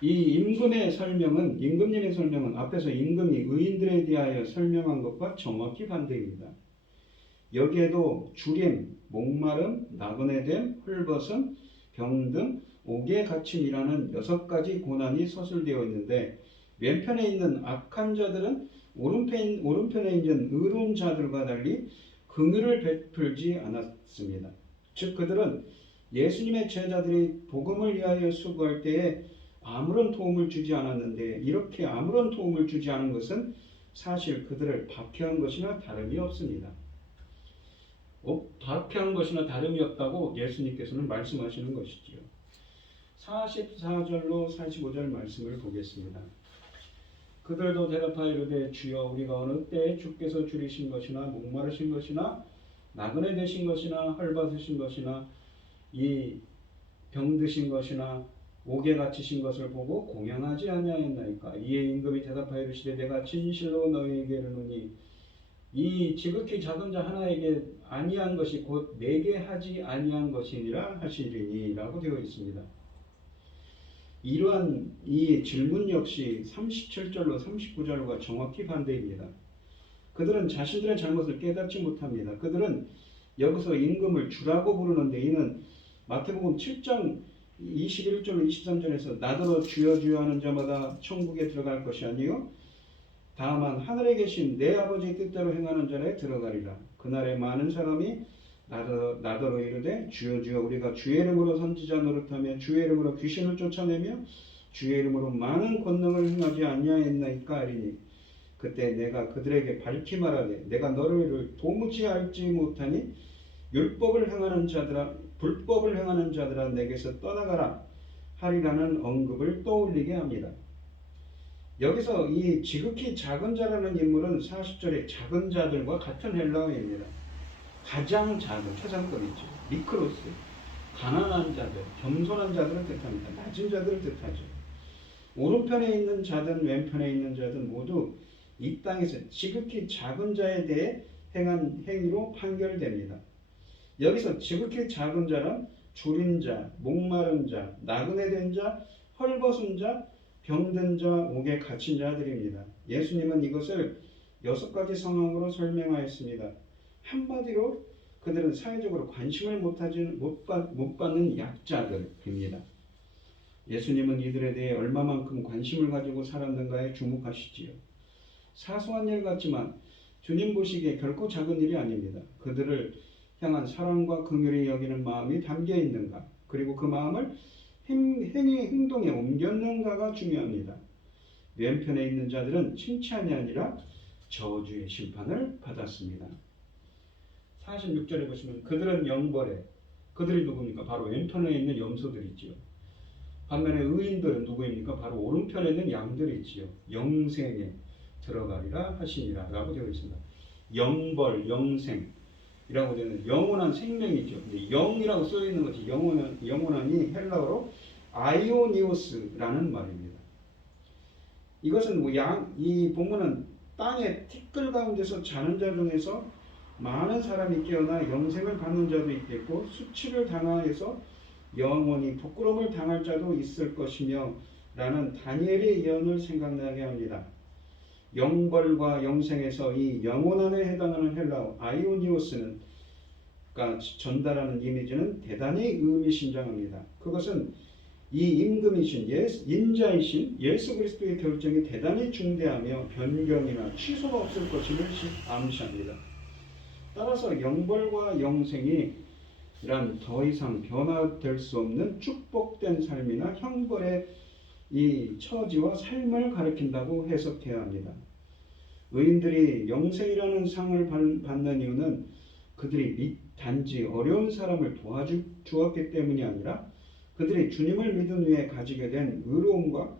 이 임금님의 설명은 앞에서 임금이 의인들에 대하여 설명한 것과 정확히 반대입니다. 여기에도 주림, 목마름, 나그네됨, 헐벗음, 병든, 옥에 갇힘이라는 6가지 고난이 서술되어 있는데 왼편에 있는 악한 자들은 오른편에 있는 의로운 자들과 달리 긍휼을 베풀지 않았습니다. 즉 그들은 예수님의 제자들이 복음을 위하여 수고할 때에 아무런 도움을 주지 않았는데 이렇게 아무런 도움을 주지 않은 것은 사실 그들을 박해한 것이나 다름이 없습니다. 박해한 것이나 다름이 없다고 예수님께서는 말씀하시는 것이지요. 44절로 45절 말씀을 보겠습니다. 그들도 대답하여 이르되 주여 우리가 어느 때에 주께서 줄이신 것이나 목마르신 것이나 나그네 되신 것이나 헐벗으신 것이나 이 병드신 것이나 옥에 갇히신 것을 보고 공양하지 아니하였나이까. 이에 임금이 대답하여 이르시되 내가 진실로 너희에게 이르노니 이 지극히 작은 자 하나에게 아니한 것이 곧 내게 하지 아니한 것이니라 하시리니 라고 되어 있습니다. 이러한 이 질문 역시 37절로 39절과 정확히 반대입니다. 그들은 자신들의 잘못을 깨닫지 못합니다. 그들은 여기서 임금을 주라고 부르는데 이는 마태복음 7장 21절로 23절에서 나더러 주여 주여 하는 자마다 천국에 들어갈 것이 아니요 다만 하늘에 계신 내 아버지의 뜻대로 행하는 자에 들어가리라. 그날에 많은 사람이 나더러 이르되 주여 주여 우리가 주의 이름으로 선지자 노릇하며 주의 이름으로 귀신을 쫓아내며 주의 이름으로 많은 권능을 행하지 아니하였나이까 하리니 그때 내가 그들에게 밝히 말하되 내가 너를 도무지 알지 못하니 율법을 행하는 자들아 불법을 행하는 자들아 내게서 떠나가라 하리라는 언급을 떠올리게 합니다. 여기서 이 지극히 작은 자라는 인물은 40절에 작은 자들과 같은 헬라어입니다. 가장 작은 최상급이죠. 미크로스, 가난한 자들, 겸손한 자들을 뜻합니다. 낮은 자들을 뜻하죠. 오른편에 있는 자든 왼편에 있는 자든 모두 이 땅에서 지극히 작은 자에 대해 행한 행위로 판결됩니다. 여기서 지극히 작은 자란 줄인 자, 목마른 자, 나그네 된 자, 헐벗은 자, 병든 자, 옥에 갇힌 자들입니다. 예수님은 이것을 6가지 상황으로 설명하였습니다. 한마디로 그들은 사회적으로 관심을 못 받는 약자들입니다. 예수님은 이들에 대해 얼마만큼 관심을 가지고 살았는가에 주목하시지요. 사소한 일 같지만 주님 보시기에 결코 작은 일이 아닙니다. 그들을 향한 사랑과 긍휼히 여기는 마음이 담겨 있는가, 그리고 그 마음을 행동에 옮겼는가가 중요합니다. 왼편에 있는 자들은 칭찬이 아니라 저주의 심판을 받았습니다. 46절에 보시면 그들은 영벌에, 그들이 누굽니까? 바로 왼편에 있는 염소들이지요. 반면에 의인들은 누구입니까? 바로 오른편에 있는 양들이지요. 영생에 들어가리라 하시니라 라고 되어 있습니다. 영벌, 영생이라고 되는 영원한 생명이죠. 근데 영이라고 써 있는 것이 영원한이 헬라어로 아이오니오스라는 말입니다. 이것은 이 본문은 땅의 티끌 가운데서 자는 자 중에서 많은 사람이 깨어나 영생을 받는 자도 있겠고 수치를 당하여서 영원히 부끄러움을 당할 자도 있을 것이며 라는 다니엘의 예언을 생각나게 합니다. 영벌과 영생에서 이 영원한에 해당하는 헬라어 아이오니오스는 그러니까 전달하는 이미지는 대단히 의미심장합니다. 그것은 이 임금이신 인자이신 예수 그리스도의 결정이 대단히 중대하며 변경이나 취소가 없을 것임을 암시합니다. 따라서 영벌과 영생이 이란 더 이상 변화될 수 없는 축복된 삶이나 형벌의 이 처지와 삶을 가리킨다고 해석해야 합니다. 의인들이 영생이라는 상을 받는 이유는 그들이 단지 어려운 사람을 도와주었기 때문이 아니라 그들이 주님을 믿은 후에 가지게 된 의로움과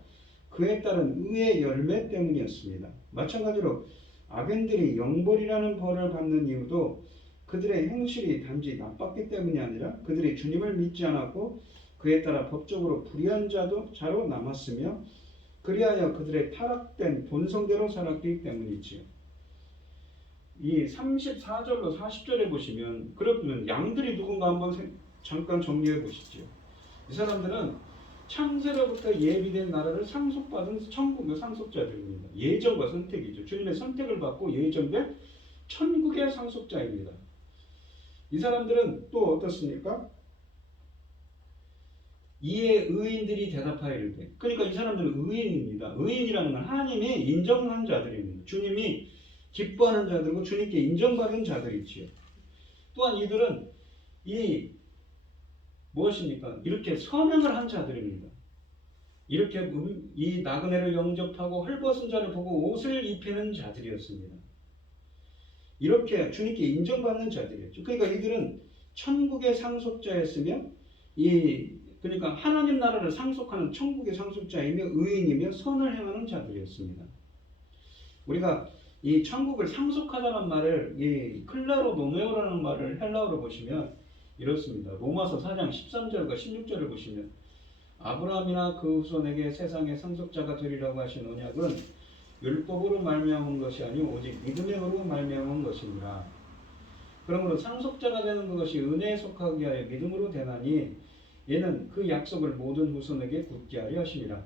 그에 따른 의의 열매 때문이었습니다. 마찬가지로 악인들이 영벌이라는 벌을 받는 이유도 그들의 행실이 단지 나빴기 때문이 아니라 그들이 주님을 믿지 않았고 그에 따라 법적으로 불의한 자로 남았으며 그리하여 그들의 타락된 본성대로 살았기 때문이지요. 이 34절로 40절에 보시면 그러면 양들이 누군가 한번 잠깐 정리해 보시죠. 이 사람들은 창세로부터 예비된 나라를 상속받은 천국의 상속자들입니다. 예정과 선택이죠. 주님의 선택을 받고 예정된 천국의 상속자입니다. 이 사람들은 또 어떻습니까? 이에 의인들이 대답하여 이르되, 그러니까 이 사람들은 의인입니다. 의인이라는 건 하나님이 인정한 자들입니다. 주님이 기뻐하는 자들이고 주님께 인정받은 자들이지요. 또한 이들은 무엇입니까? 이렇게 선행을 한 자들입니다. 이렇게 이 나그네를 영접하고 헐벗은 자를 보고 옷을 입히는 자들이었습니다. 이렇게 주님께 인정받는 자들이었죠. 그러니까 이들은 천국의 상속자였으며 그러니까 하나님 나라를 상속하는 천국의 상속자이며 의인이며 선을 행하는 자들이었습니다. 우리가 이 천국을 상속하다는 말을 이 클라로 노메오라는 말을 헬라어로 보시면 이렇습니다. 로마서 4장 13절과 16절을 보시면 아브라함이나 그 후손에게 세상의 상속자가 되리라고 하신 언약은 율법으로 말미암은 것이 아니오 오직 믿음으로 말미암은 것입니다. 그러므로 상속자가 되는 것이 은혜에 속하게 하여 믿음으로 되나니 얘는 그 약속을 모든 후손에게 굳게 하려 하심이라.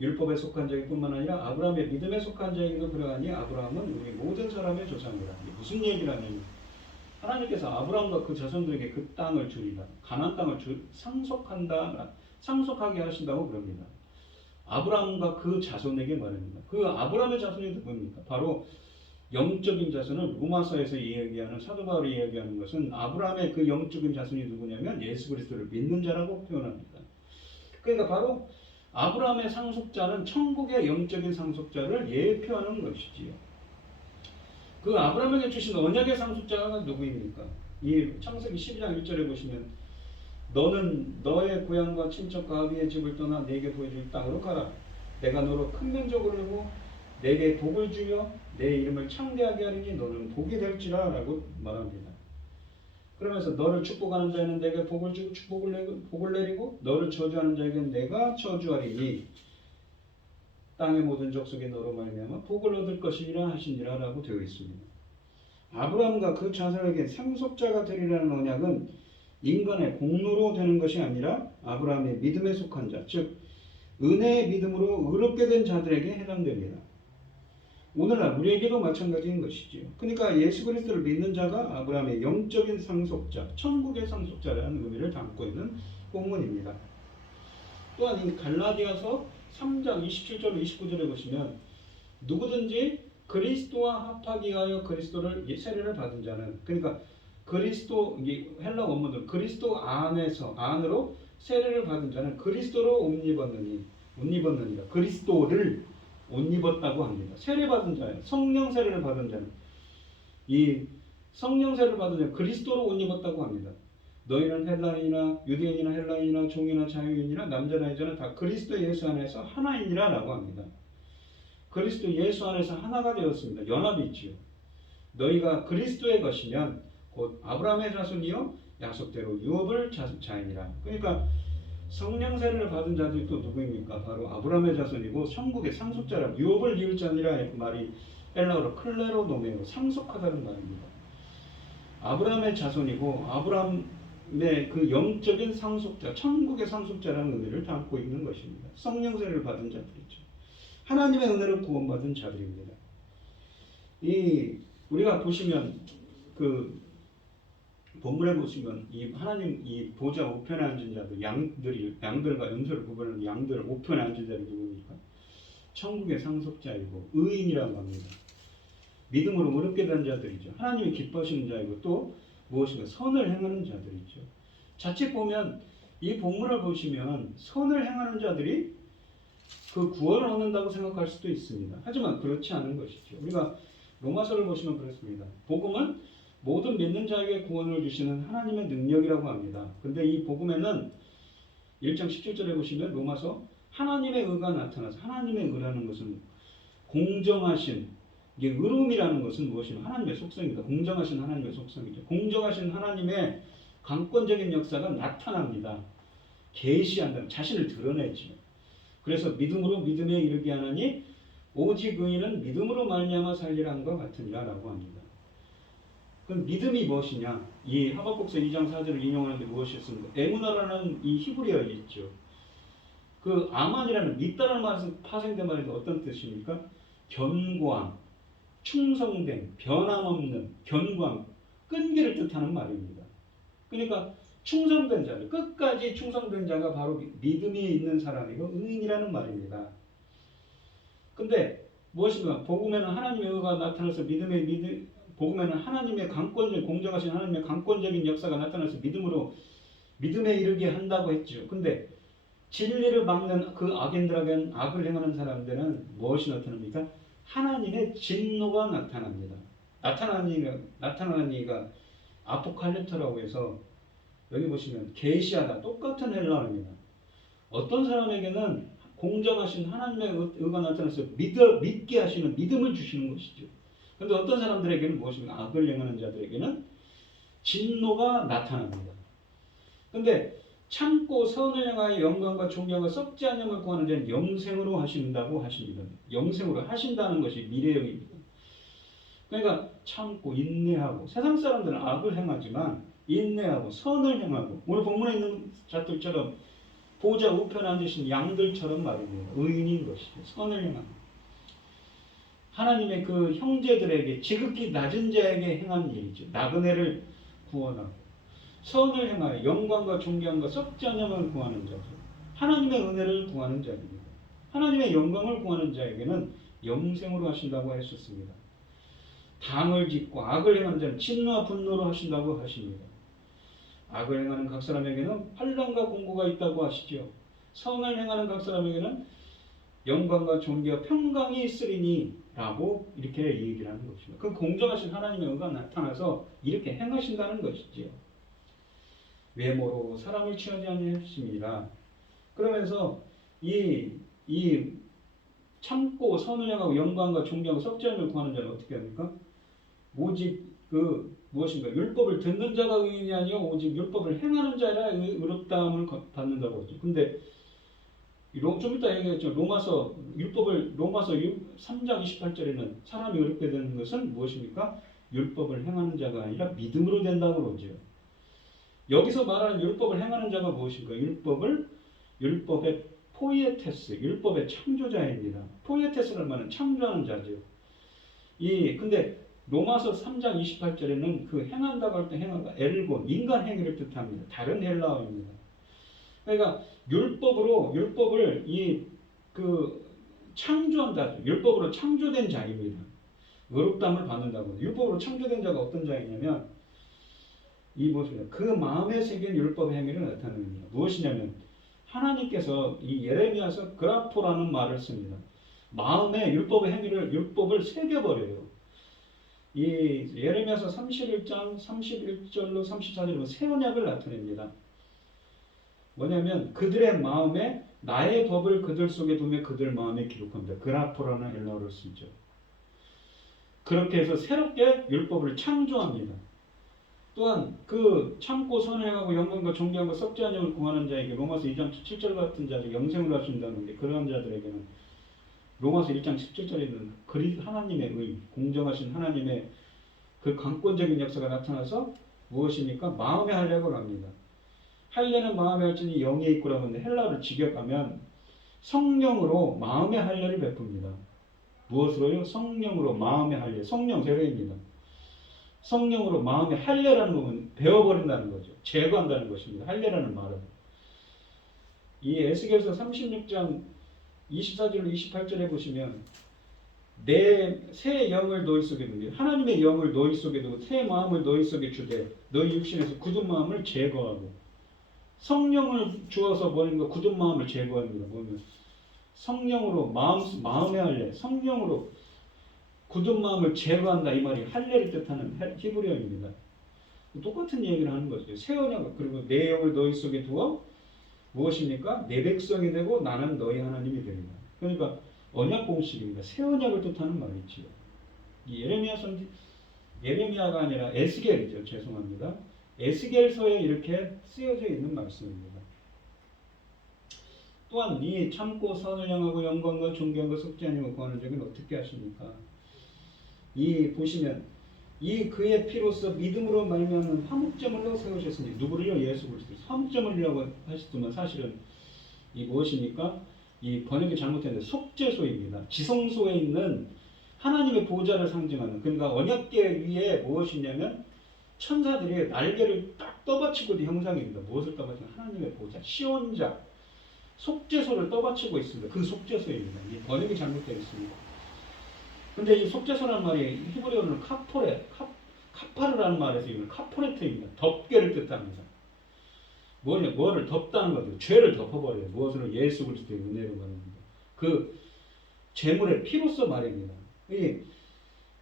율법에 속한 자이뿐만 아니라 아브라함의 믿음에 속한 자에게도 그러하니 아브라함은 우리 모든 사람의 조상이라. 이게 무슨 얘기라면 하나님께서 아브라함과 그 자손들에게 그 땅을 주리라. 가나안 땅을 상속하게 하신다고 그럽니다. 아브라함과 그 자손에게 말합니다. 그 아브라함의 자손이 누구입니까? 바로 영적인 자손은 로마서에서 이야기하는 사도 바울이 이야기하는 것은 아브라함의 그 영적인 자손이 누구냐면 예수 그리스도를 믿는 자라고 표현합니다. 그러니까 바로 아브라함의 상속자는 천국의 영적인 상속자를 예표하는 것이지요. 그 아브라함에게 주신 언약의 상속자가 누구입니까? 이 창세기 12장 1절에 보시면 너는 너의 고향과 친척과 아비의 집을 떠나 내게 보여줄 땅으로 가라. 내가 너로 큰 민족을 하고 내게 복을 주며 내 이름을 창대하게 하리니 너는 복이 될지라 라고 말합니다. 그러면서 너를 축복하는 자에는 내게 복을 주고 복을 내리고 너를 저주하는 자에게는 내가 저주하리니 땅의 모든 족속이 너로 말미암아 복을 얻을 것이니라 하시니라 라고 되어 있습니다. 아브라함과 그 자손에게 상속자가 되리라는 언약은 인간의 공로로 되는 것이 아니라 아브라함의 믿음에 속한 자, 즉 은혜의 믿음으로 의롭게 된 자들에게 해당됩니다. 오늘날 우리에게도 마찬가지인 것이지요. 그러니까 예수 그리스도를 믿는 자가 아브라함의 영적인 상속자, 천국의 상속자라는 의미를 담고 있는 본문입니다. 또한 이 갈라디아서 3장 27절 29절에 보시면 누구든지 그리스도와 합하기 위하여 그리스도를 세례를 받은 자는, 그러니까 그리스도, 헬라 원문으로 그리스도 안으로 세례를 받은 자는 그리스도로 옷 입었느니라. 그리스도를 옷 입었다고 합니다. 세례 받은 자예요. 성령 세례를 받은 자는, 이 성령 세례를 받은 자는 그리스도로 옷 입었다고 합니다. 너희는 헬라인이나 유대인이나 헬라인이나 종이나 자유인이나 남자나 여자는 다 그리스도 예수 안에서 하나이니라 라고 합니다. 그리스도 예수 안에서 하나가 되었습니다. 연합이 있지요. 너희가 그리스도의 것이면 곧 아브라함의 자손이요 약속대로 유업을 자이니라. 그러니까 성령 세례를 받은 자들이 또 누구입니까? 바로 아브라함의 자손이고 천국의 상속자라. 유업을 이을 자니라 말이 헬라어로 클레로노메로 상속하다는 말입니다. 아브라함의 자손이고 아브라함의 그 영적인 상속자, 천국의 상속자라는 의미를 담고 있는 것입니다. 성령 세례를 받은 자들이죠. 하나님의 은혜를 구원받은 자들입니다. 우리가 보시면 그 본문에 보시면 이 하나님 이 보좌 우편에 앉은 자들, 양들과 염소를 구분하는 양들 우편에 앉은 자들이 누굽니까? 천국의 상속자이고 의인이라고 합니다. 믿음으로 의롭게 된 자들이죠. 하나님이 기뻐하시는 자이고 또 무엇인가 선을 행하는 자들이죠. 자칫 보면 이 본문을 보시면 선을 행하는 자들이 그 구원을 얻는다고 생각할 수도 있습니다. 하지만 그렇지 않은 것이죠. 우리가 로마서를 보시면 그렇습니다. 복음은 모든 믿는 자에게 구원을 주시는 하나님의 능력이라고 합니다. 근데 이 복음에는 1장 17절에 보시면 로마서 하나님의 의가 나타나서, 하나님의 의라는 것은 공정하신, 이게 의로움이라는 것은 무엇이냐? 하나님의 속성입니다. 공정하신 하나님의 속성이죠. 공정하신 하나님의 강권적인 역사가 나타납니다. 계시한다는, 자신을 드러내죠. 그래서 믿음으로 믿음에 이르게 하나니 오직 의인은 믿음으로 말미암아 살리라 함과 같으니라 라고 합니다. 그럼 믿음이 무엇이냐? 이 하박국서 2장 4절을 인용하는데 무엇이었습니까? 에무나라는 이 히브리어에 있죠. 그 아만이라는 믿다라는 말에서 파생된 말이 어떤 뜻입니까? 견고함, 충성됨, 변함없는, 견고함, 끈기를 뜻하는 말입니다. 그러니까 충성된 자들, 끝까지 충성된 자가 바로 믿음이 있는 사람이고 의인이라는 말입니다. 근데 무엇인가? 복음에는 하나님의 의가 나타나서 복음에는 하나님의 강권적, 공정하신 하나님의 강권적인 역사가 나타나서 믿음에 이르게 한다고 했죠. 근데 진리를 막는 그 악인들에게는, 악을 행하는 사람들은 무엇이 나타납니까? 하나님의 진노가 나타납니다. 나타나는 이가 아포칼립토라고 해서 여기 보시면 계시하다, 똑같은 헬라어입니다. 어떤 사람에게는 공정하신 하나님의 의가 나타나서 믿게 하시는 믿음을 주시는 것이죠. 그런데 어떤 사람들에게는 무엇입니까? 악을 행하는 자들에게는 진노가 나타납니다. 그런데 참고 선을 향하여 영광과 존경과 썩지 않음을 구하는 자는 영생으로 하신다고 하십니다. 영생으로 하신다는 것이 미래형입니다. 그러니까 참고 인내하고, 세상 사람들은 악을 행하지만 인내하고 선을 행하고, 오늘 본문에 있는 자들처럼 보좌 우편에 앉으신 양들처럼 말입니다. 의인인 것이죠. 선을 행하고 하나님의 그 형제들에게, 지극히 낮은 자에게 행한 일이죠. 나그네를 구원하고 선을 행하여 영광과 존경과 썩지 않음을 구하는 자들, 하나님의 은혜를 구하는 자입니다. 하나님의 영광을 구하는 자에게는 영생으로 하신다고 하셨습니다. 당을 짓고 악을 행하는 자는 진노와 분노로 하신다고 하십니다. 악을 행하는 각 사람에게는 환난과 공고가 있다고 하시죠. 선을 행하는 각 사람에게는 영광과 존귀와 평강이 있으리니 라고 이렇게 얘기를 하는 것입니다. 그 공정하신 하나님의 의가 나타나서 이렇게 행하신다는 것이지요. 외모로 사람을 취하지 아니하심이라. 그러면서 이 참고 선을 행하고 영광과 존귀하고 섭지함을 구하는 자는 어떻게 합니까? 오직 그 무엇인가 율법을 듣는 자가 의인이 아니요 오직 율법을 행하는 자라 의롭다함을 받는다고 하죠. 근데 좀 이따 얘기했죠. 로마서 3장 28절에는 사람이 의롭게 되는 것은 무엇입니까? 율법을 행하는 자가 아니라 믿음으로 된다고 그러죠. 여기서 말하는 율법을 행하는 자가 무엇인가? 율법의 포이에테스, 율법의 창조자입니다. 포이에테스라는 말은 창조하는 자죠. 근데 로마서 3장 28절에는 그 행한다고 할 때 행한다, 엘곤, 인간 행위를 뜻합니다. 다른 헬라어입니다. 그러니까 율법을 창조한 자죠. 율법으로 창조된 자입니다. 의롭다함을 받는다고. 율법으로 창조된 자가 어떤 자이냐면 그 마음에 새긴 율법 행위를 나타냅니다. 무엇이냐면 하나님께서 이 예레미야서 그라포라는 말을 씁니다. 마음에 율법을 새겨버려요. 이 예레미야서 31장 31절로 34절로 새 언약을 나타냅니다. 뭐냐면 그들의 마음에 나의 법을 그들 속에 두며 그들 마음에 기록합니다. 그라포라는 헬라어를 쓰죠. 그렇게 해서 새롭게 율법을 창조합니다. 또한 그 참고 선행하고 영광과 존귀함과 썩지 아니함을 구하는 자에게 로마서 2장 7절 같은 자들 영생을 하신다는데 그러한 자들에게는 로마서 1장 17절에는 하나님의 의, 공정하신 하나님의 그 강권적인 역사가 나타나서 무엇입니까? 마음의 할례를 합니다. 할례는 마음의 할지니 영의 입구라고 하는데 헬라어를 직역하면 성령으로 마음의 할례를 베풉니다. 무엇으로요? 성령으로 마음의 할례. 성령 세례입니다. 성령으로 마음의 할례라는 것은 베어버린다는 거죠. 제거한다는 것입니다. 할례라는 말은. 이 에스겔서 36장 24절로 28절에 보시면 내 새 영을 너희 속에 두게 하나님의 영을 너희 속에 두고 새 마음을 너희 속에 주되 너희 육신에서 굳은 마음을 제거하고 성령을 주어서 버리는 굳은 마음을 제거합니다. 보면 성령으로 마음의 할례 성령으로 굳은 마음을 제거한다 이 말이 할례를 뜻하는 히브리어입니다. 똑같은 얘기를 하는 거죠. 새 언약 그리고 내 영을 너희 속에 두어 무엇입니까? 내 백성이 되고 나는 너희 하나님이 되리라. 그러니까 언약 공식입니다. 새 언약을 뜻하는 말이지요. 이 예레미야가 아니라 에스겔이죠. 죄송합니다. 에스겔서에 이렇게 쓰여져 있는 말씀입니다. 또한 이 참고 선을 향하고 영광과 존귀함과 썩지 아니하고 구하는 자는 어떻게 하십니까? 보시면 그의 피로써 믿음으로 말미암는 화목제물로 세우셨으니 누구를요? 예수 그리스도. 화목제물이라고 하시지만 사실은 무엇입니까? 번역이 잘못됐는데 속죄소입니다. 지성소에 있는 하나님의 보좌를 상징하는 그러니까 언약궤 위에 무엇이냐면 천사들이 날개를 딱 떠받치고 있는 형상입니다. 무엇을 떠받치는 하나님의 보좌, 시온자, 속죄소를 떠받치고 있습니다. 그 속죄소입니다. 번역이 잘못되어 있습니다. 근데 이 속죄소라는 말이 히브리어로는 카파르라는 말에서 이건 카포레트입니다. 덮개를 뜻합니다. 뭐를 덮다는 거죠. 죄를 덮어버려요. 무엇으로? 예수 그리스도의 은혜로 말합니다. 그 제물의 피로써 말입니다.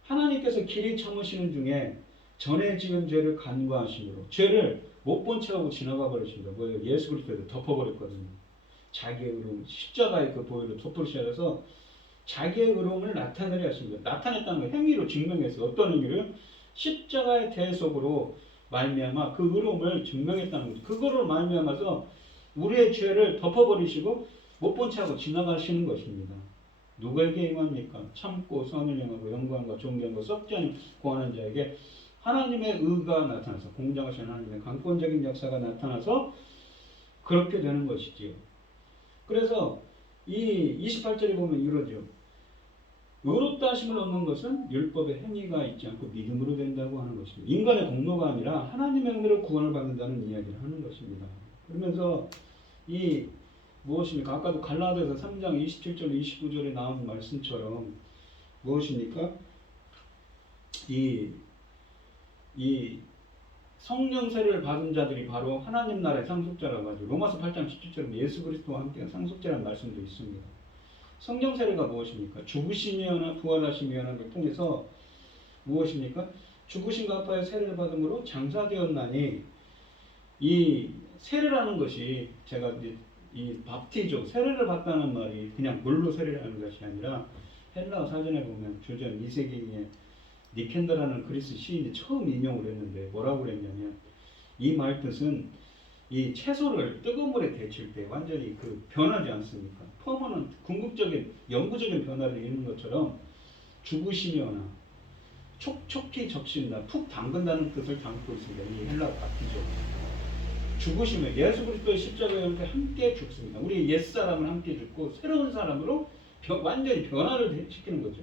하나님께서 길이 참으시는 중에 전에 지은 죄를 간과하심으로 죄를 못 본 채 하고 지나가 버리십니다. 뭐예요? 예수 그리스도를 덮어버렸거든요. 자기의 의로움, 십자가의 그 보혈을 덮으셔서 자기의 의로움을 나타내려 하십니다. 나타냈다는 걸 행위로 증명했어요. 어떤 의미로? 십자가의 대속으로 말미암아 그 의로움을 증명했다는 거죠. 그거를 말미암아서 우리의 죄를 덮어버리시고 못 본 채 하고 지나가시는 것입니다. 누구에게 임합니까? 참고 선을 행하고 영광과 존귀함과 썩지 않은 구하는 자에게 하나님의 의가 나타나서 공정하신 하나님의 강권적인 역사가 나타나서 그렇게 되는 것이지요. 그래서 이 28절에 보면 이러죠. 의롭다 하심을 얻는 것은 율법의 행위가 있지 않고 믿음으로 된다고 하는 것입니다. 인간의 공로가 아니라 하나님의 은혜로 구원을 받는다는 이야기를 하는 것입니다. 그러면서 무엇입니까? 아까도 갈라디아서 3장 27절 29절에 나온 말씀처럼 무엇입니까? 성령 세례를 받은 자들이 바로 하나님 나라의 상속자라고 하죠. 로마서 8장 17절에 예수 그리스도와 함께 상속자라는 말씀도 있습니다. 성령 세례가 무엇입니까? 죽으시며 부활하시며를 통해서 무엇입니까? 죽으신 가파의 세례를 받음으로 장사되었나니, 이 세례라는 것이 제가 이 밥티조 세례를 받다는 말이 그냥 물로 세례라는 것이 아니라 헬라어 사전에 보면 주전 2세기에 니켄더라는 그리스 시인이 처음 인용을 했는데 뭐라고 그랬냐면, 이 말 뜻은 이 채소를 뜨거운 물에 데칠 때 완전히 변하지 않습니까? 퍼머넌트 궁극적인 영구적인 변화를 이루는 것처럼 죽으시려나 촉촉히 적신다, 푹 담근다는 뜻을 담고 있습니다. 이 헬라어 밥티조. 죽으시면 예수 그리스도의 십자가에 함께 죽습니다. 우리 옛사람은 함께 죽고 새로운 사람으로 완전히 변화를 시키는 거죠.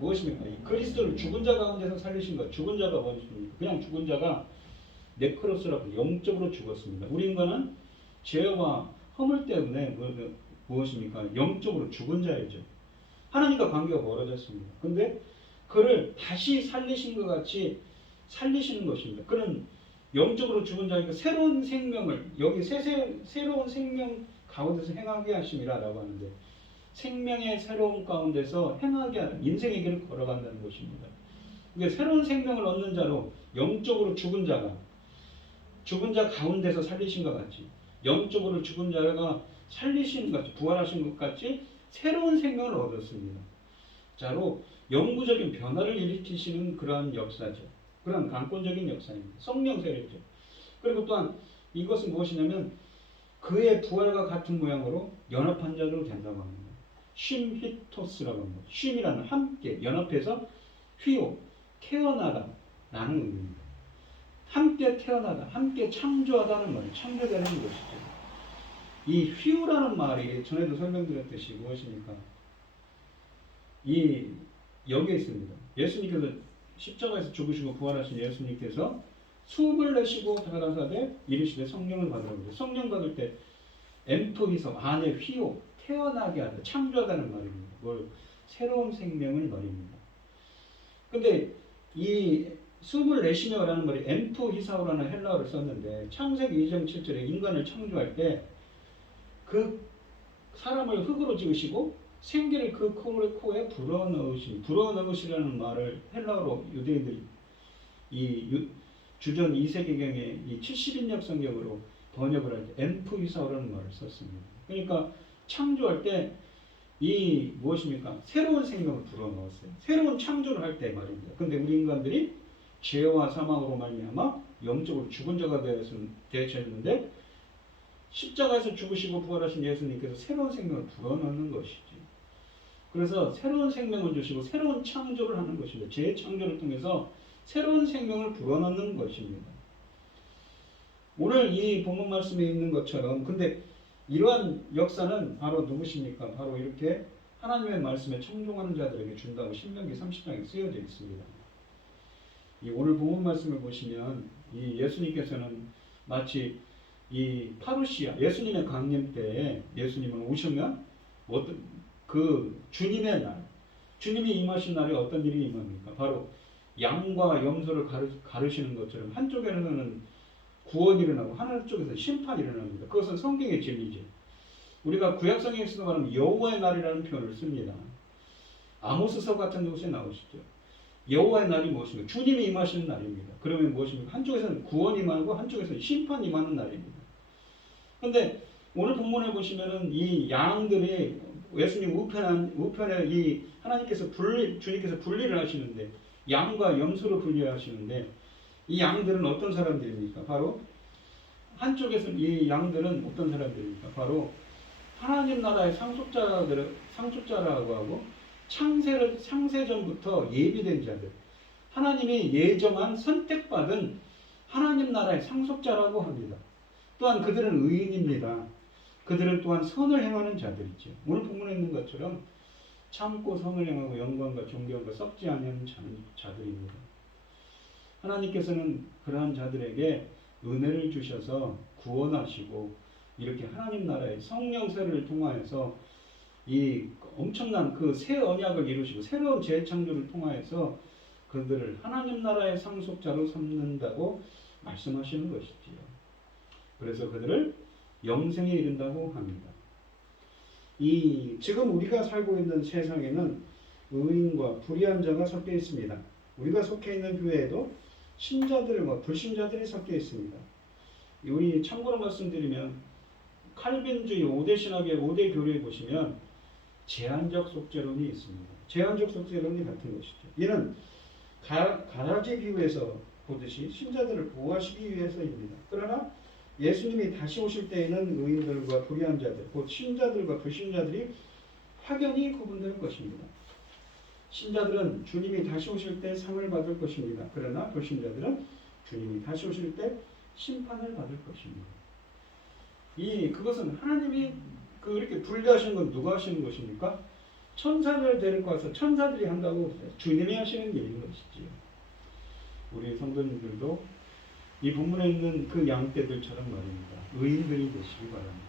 무엇입니까? 이 그리스도를 죽은 자 가운데서 살리신 것. 죽은 자가 무엇입니까? 그냥 죽은 자가 네크로스라고 영적으로 죽었습니다. 우리 인간은 죄와 허물 때문에 무엇입니까? 영적으로 죽은 자이죠. 하나님과 관계가 멀어졌습니다. 근데 그를 다시 살리신 것 같이 살리시는 것입니다. 그는 영적으로 죽은 자니까 새로운 생명을 여기 새로운 생명 가운데서 행하게 하심이라고 하는데, 생명의 새로운 가운데서 행하게 하는 인생의 길을 걸어간다는 것입니다. 그러니까 새로운 생명을 얻는 자로 영적으로 죽은 자 가운데서 살리신 것 같이, 영적으로 죽은 자가 살리신 것 같이, 부활하신 것 같이 새로운 생명을 얻었습니다. 자로 영구적인 변화를 일으키시는 그러한 역사죠. 그런 강권적인 역사입니다. 성령 세례죠. 그리고 또한 이것은 무엇이냐면 그의 부활과 같은 모양으로 연합한 자로 된다고 합니다. 쉼히토스라고 합니다. 쉼이라는 함께, 연합해서 휘오, 태어나다 라는 의미입니다. 함께 태어나다, 함께 창조하다는 말이 창조되는 것이죠. 이 휘오라는 말이 전에도 설명드렸듯이 무엇입니까? 이 여기에 있습니다. 예수님께서 십자가에서 죽으시고 부활하신 예수님께서 숨을 내쉬고 가라사대 이르시되 성령을 받으라고. 성령 받을 때 엠토이서 안에 휘오, 태어나게 하다, 창조하다는 말입니다. 뭘 새로운 생명을 말입니다. 근데 이 숨을 내쉬며라는 말이 엠토히사오라는 헬라어를 썼는데, 창세기 2장 7절에 인간을 창조할 때 그 사람을 흙으로 지으시고 생기를 그 코에 불어넣으시라는 말을 헬라어로 유대인들이 이 주전 2세기경에 이 70인역 성경으로 번역을 할 때 엠프이사오라는 말을 썼습니다. 그러니까 창조할 때 이 무엇입니까? 새로운 생명을 불어넣었어요. 새로운 창조를 할 때 말입니다. 근데 우리 인간들이 죄와 사망으로 말미암아 영적으로 죽은 자가 되셨는데, 십자가에서 죽으시고 부활하신 예수님께서 새로운 생명을 불어넣는 것이지. 그래서 새로운 생명을 주시고 새로운 창조를 하는 것입니다. 재창조를 통해서 새로운 생명을 불어넣는 것입니다. 오늘 이 본문 말씀에 있는 것처럼, 근데 이러한 역사는 바로 누구십니까? 바로 이렇게 하나님의 말씀에 청종하는 자들에게 준다고 신명기 30장에 쓰여져 있습니다. 이 오늘 본문 말씀을 보시면 이 예수님께서는 마치 이 파루시아, 예수님의 강림 때에 예수님은 오시면 그 주님의 날, 주님이 임하신 날에 어떤 일이 임합니까? 바로 양과 염소를 가르시는 것처럼 한쪽에는 구원이 일어나고 한쪽에서 심판이 일어납니다. 그것은 성경의 진리죠. 우리가 구약성경에서도 말하면 여호와의 날이라는 표현을 씁니다. 아모스서 같은 곳에 나오시죠. 여호와의 날이 무엇입니까? 주님이 임하시는 날입니다. 그러면 무엇입니까? 한쪽에서는 구원이 임하고 한쪽에서는 심판이 임하는 날입니다. 그런데 오늘 본문에 보시면은 이 양들이 예수님 우편에 이 하나님께서 주님께서 분리를 하시는데, 양과 염소로 분리하시는데, 이 양들은 어떤 사람들입니까? 바로 한쪽에서는 이 양들은 어떤 사람들입니까? 바로 하나님 나라의 상속자라고 하고 창세전부터 예비된 자들, 하나님이 예정한 선택받은 하나님 나라의 상속자라고 합니다. 또한 그들은 의인입니다. 그들은 또한 선을 행하는 자들이죠. 오늘 본문에 있는 것처럼 참고 선을 행하고 영광과 존경과 썩지 않는 자들입니다. 하나님께서는 그러한 자들에게 은혜를 주셔서 구원하시고 이렇게 하나님 나라의 성령 세례를 통하여서 이 엄청난 그 새 언약을 이루시고 새로운 재창조를 통하여서 그들을 하나님 나라의 상속자로 삼는다고 말씀하시는 것이지요. 그래서 그들을 영생에 이른다고 합니다. 지금 우리가 살고 있는 세상에는 의인과 불의한 자가 섞여 있습니다. 우리가 속해 있는 교회에도 신자들과 불신자들이 섞여 있습니다. 우리 참고로 말씀드리면 칼빈주의 5대 신학의 5대 교리에 보시면 제한적 속죄론이 있습니다. 제한적 속죄론이 같은 것이죠. 이는 가라지 비유에서 보듯이 신자들을 보호하시기 위해서입니다. 그러나 예수님이 다시 오실 때에는 의인들과 불의한 자들, 곧 신자들과 불신자들이 확연히 구분될 것입니다. 신자들은 주님이 다시 오실 때 상을 받을 것입니다. 그러나 불신자들은 주님이 다시 오실 때 심판을 받을 것입니다. 그것은 하나님이 이렇게 분리하시는 건 누가 하시는 것입니까? 천사를 데리고 와서 천사들이 한다고 주님이 하시는 일인 것이지요. 우리 성도님들도 이 본문에 있는 그 양떼들처럼 말입니다. 의인들이 되시기 바랍니다.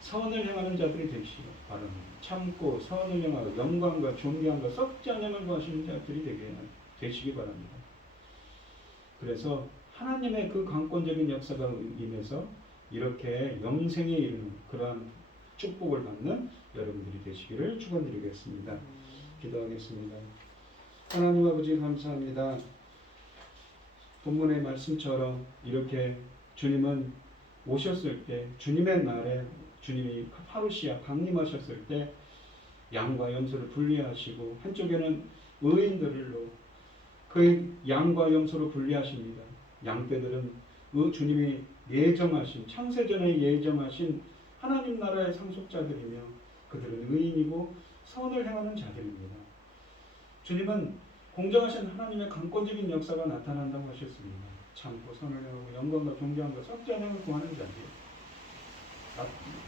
선을 행하는 자들이 되시기 바랍니다. 참고 선을 행하고 영광과 존귀함과 썩지 않음을 구하시는 자들이 되시기 바랍니다. 그래서 하나님의 그 강권적인 역사가 임해서 이렇게 영생에 이르는 그러한 축복을 받는 여러분들이 되시기를 축원드리겠습니다. 기도하겠습니다. 하나님 아버지 감사합니다. 본문의 말씀처럼 이렇게 주님은 오셨을 때 주님의 날에 주님이 파루시아 강림하셨을 때 양과 염소를 분리하시고 한쪽에는 의인들로 그 양과 염소로 분리하십니다. 양떼들은 주님이 예정하신 창세전에 예정하신 하나님 나라의 상속자들이며 그들은 의인이고 선을 행하는 자들입니다. 주님은 공정하신 하나님의 강권적인 역사가 나타난다고 하셨습니다. 참고 선을 행하고 영광과 존귀함과 썩지 않음을 구하는 자들.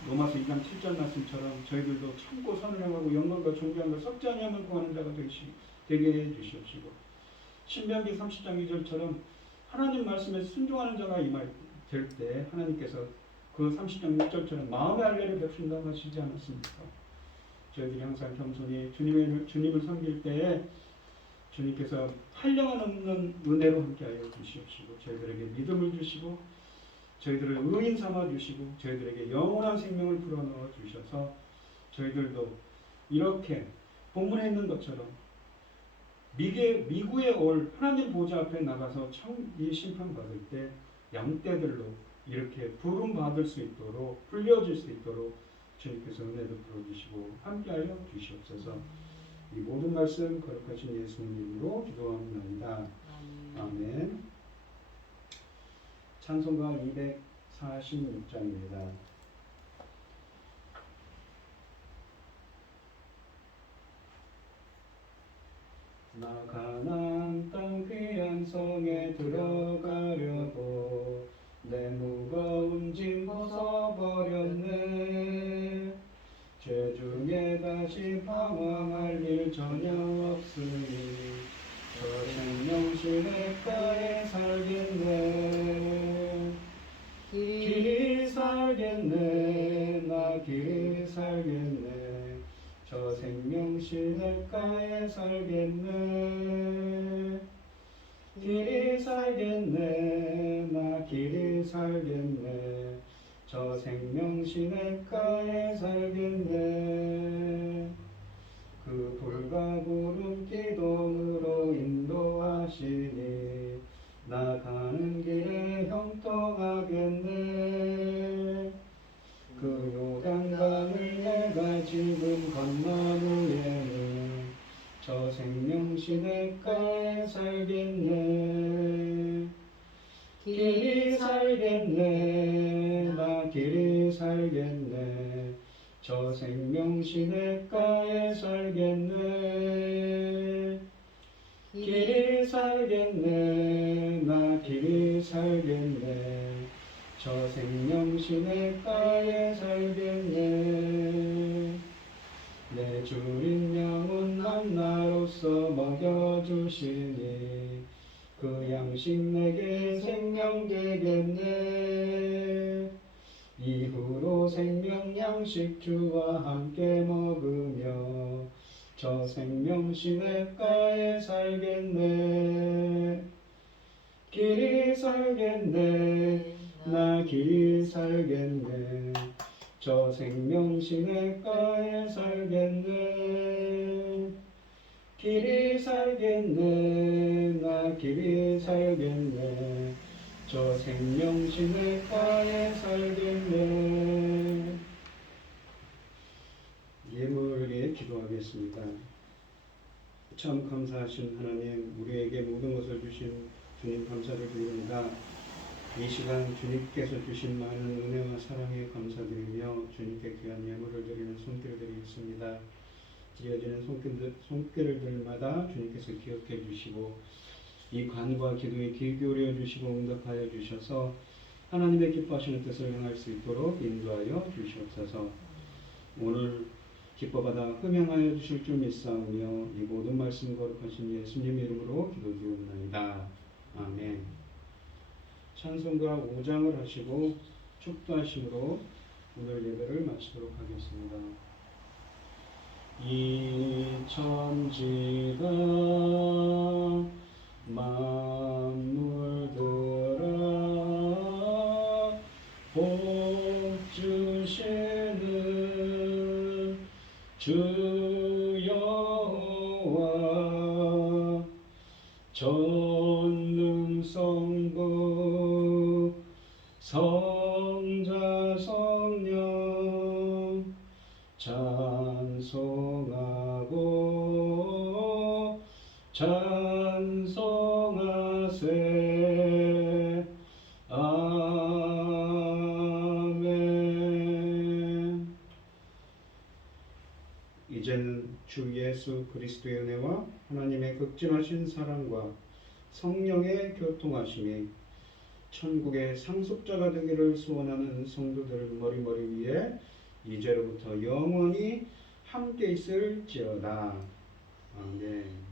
로마서 2장 7절 말씀처럼 저희들도 참고 선을 행하고 영광과 존귀함과 썩지 않음을 구하는 자가 되게 해주시옵시고 신명기 30장 2절처럼 하나님 말씀에 순종하는 자가 될 때 하나님께서 그 30장 6절처럼 마음의 할례를 베푼다고 하시지 않았습니까? 저희들이 항상 겸손히 주님을 섬길 때에 주님께서 한량은 없는 은혜로 함께하여 주시옵시고 저희들에게 믿음을 주시고 저희들을 의인 삼아 주시고 저희들에게 영원한 생명을 불어넣어 주셔서 저희들도 이렇게 본문에 있는 것처럼 미구에 올 하나님 보좌 앞에 나가서 이 심판받을 때 양떼들로 이렇게 부름받을 수 있도록 불려질 수 있도록 주님께서 은혜도 부어주시고 함께하여 주시옵소서. 이 모든 말씀 거룩하신 예수님 이름으로 기도합니다. 아멘. 찬송가 246장입니다. 나 가나안 땅 귀한 성에 들어가려고 내 무거운 짐 벗어버렸네. 죄 중에 다시 방황할 일 전혀 없으니 저 생명실내가에 살겠네. 길이 살겠네. 나 길이 살겠네. 저 생명실내가에 살겠네. 길이 살겠네. 나 길이 살겠네. 저 생명시냇가에 살겠네. 그 불과 구름 기둥으로 인도하시니 나 가는 길에 형통하겠네. 그 요단강을 내가 지금 건넌 후에는 저 생명시냇가에 살겠네. 길이 살겠네. 나 길이 살겠네. 저 생명시냇가에 살겠네. 길이 살겠네. 나 길이 살겠네. 저 생명시냇가에 살겠네. 내 주인 양은 만나로서 먹여주시니 그 양식 내게 생명 되겠네. 이후로 생명 양식 주와 함께 먹으며 저 생명 시냇가에 살겠네. 길이 살겠네 나 길이 살겠네 저 생명시내가에 살겠네 길이 살겠네 나 길이 살겠네 저 생명시내가에 살겠네. 예물을 위해 기도하겠습니다. 참 감사하신 하나님, 우리에게 모든 것을 주신 주님 감사를 드립니다. 이 시간 주님께서 주신 많은 은혜와 사랑에 감사드리며 주님께 귀한 예물을 드리는 손길을 드리겠습니다. 드려지는 손길들마다 주님께서 기억해 주시고 이 간과 기도에 귀 기울여 주시고 응답하여 주셔서 하나님의 기뻐하시는 뜻을 행할 수 있도록 인도하여 주시옵소서. 오늘 기뻐받아 흠양하여 주실 줄 믿사오며 이 모든 말씀 거룩하신 예수님 이름으로 기도드리옵나이다. 아멘. 찬송가 5장을 하시고 축도하심으로 오늘 예배를 마치도록 하겠습니다. 이 천지가 만물들아 복 주시는 주 여호와 전능성부 성자 성령 찬송하고 찬송하세 아멘. 이제는 주 예수 그리스도의 은혜와 하나님의 극진하신 사랑과 성령의 교통하심이 천국의 상속자가 되기를 소원하는 성도들 머리머리 위에 이제로부터 영원히 함께 있을지어다. 아멘.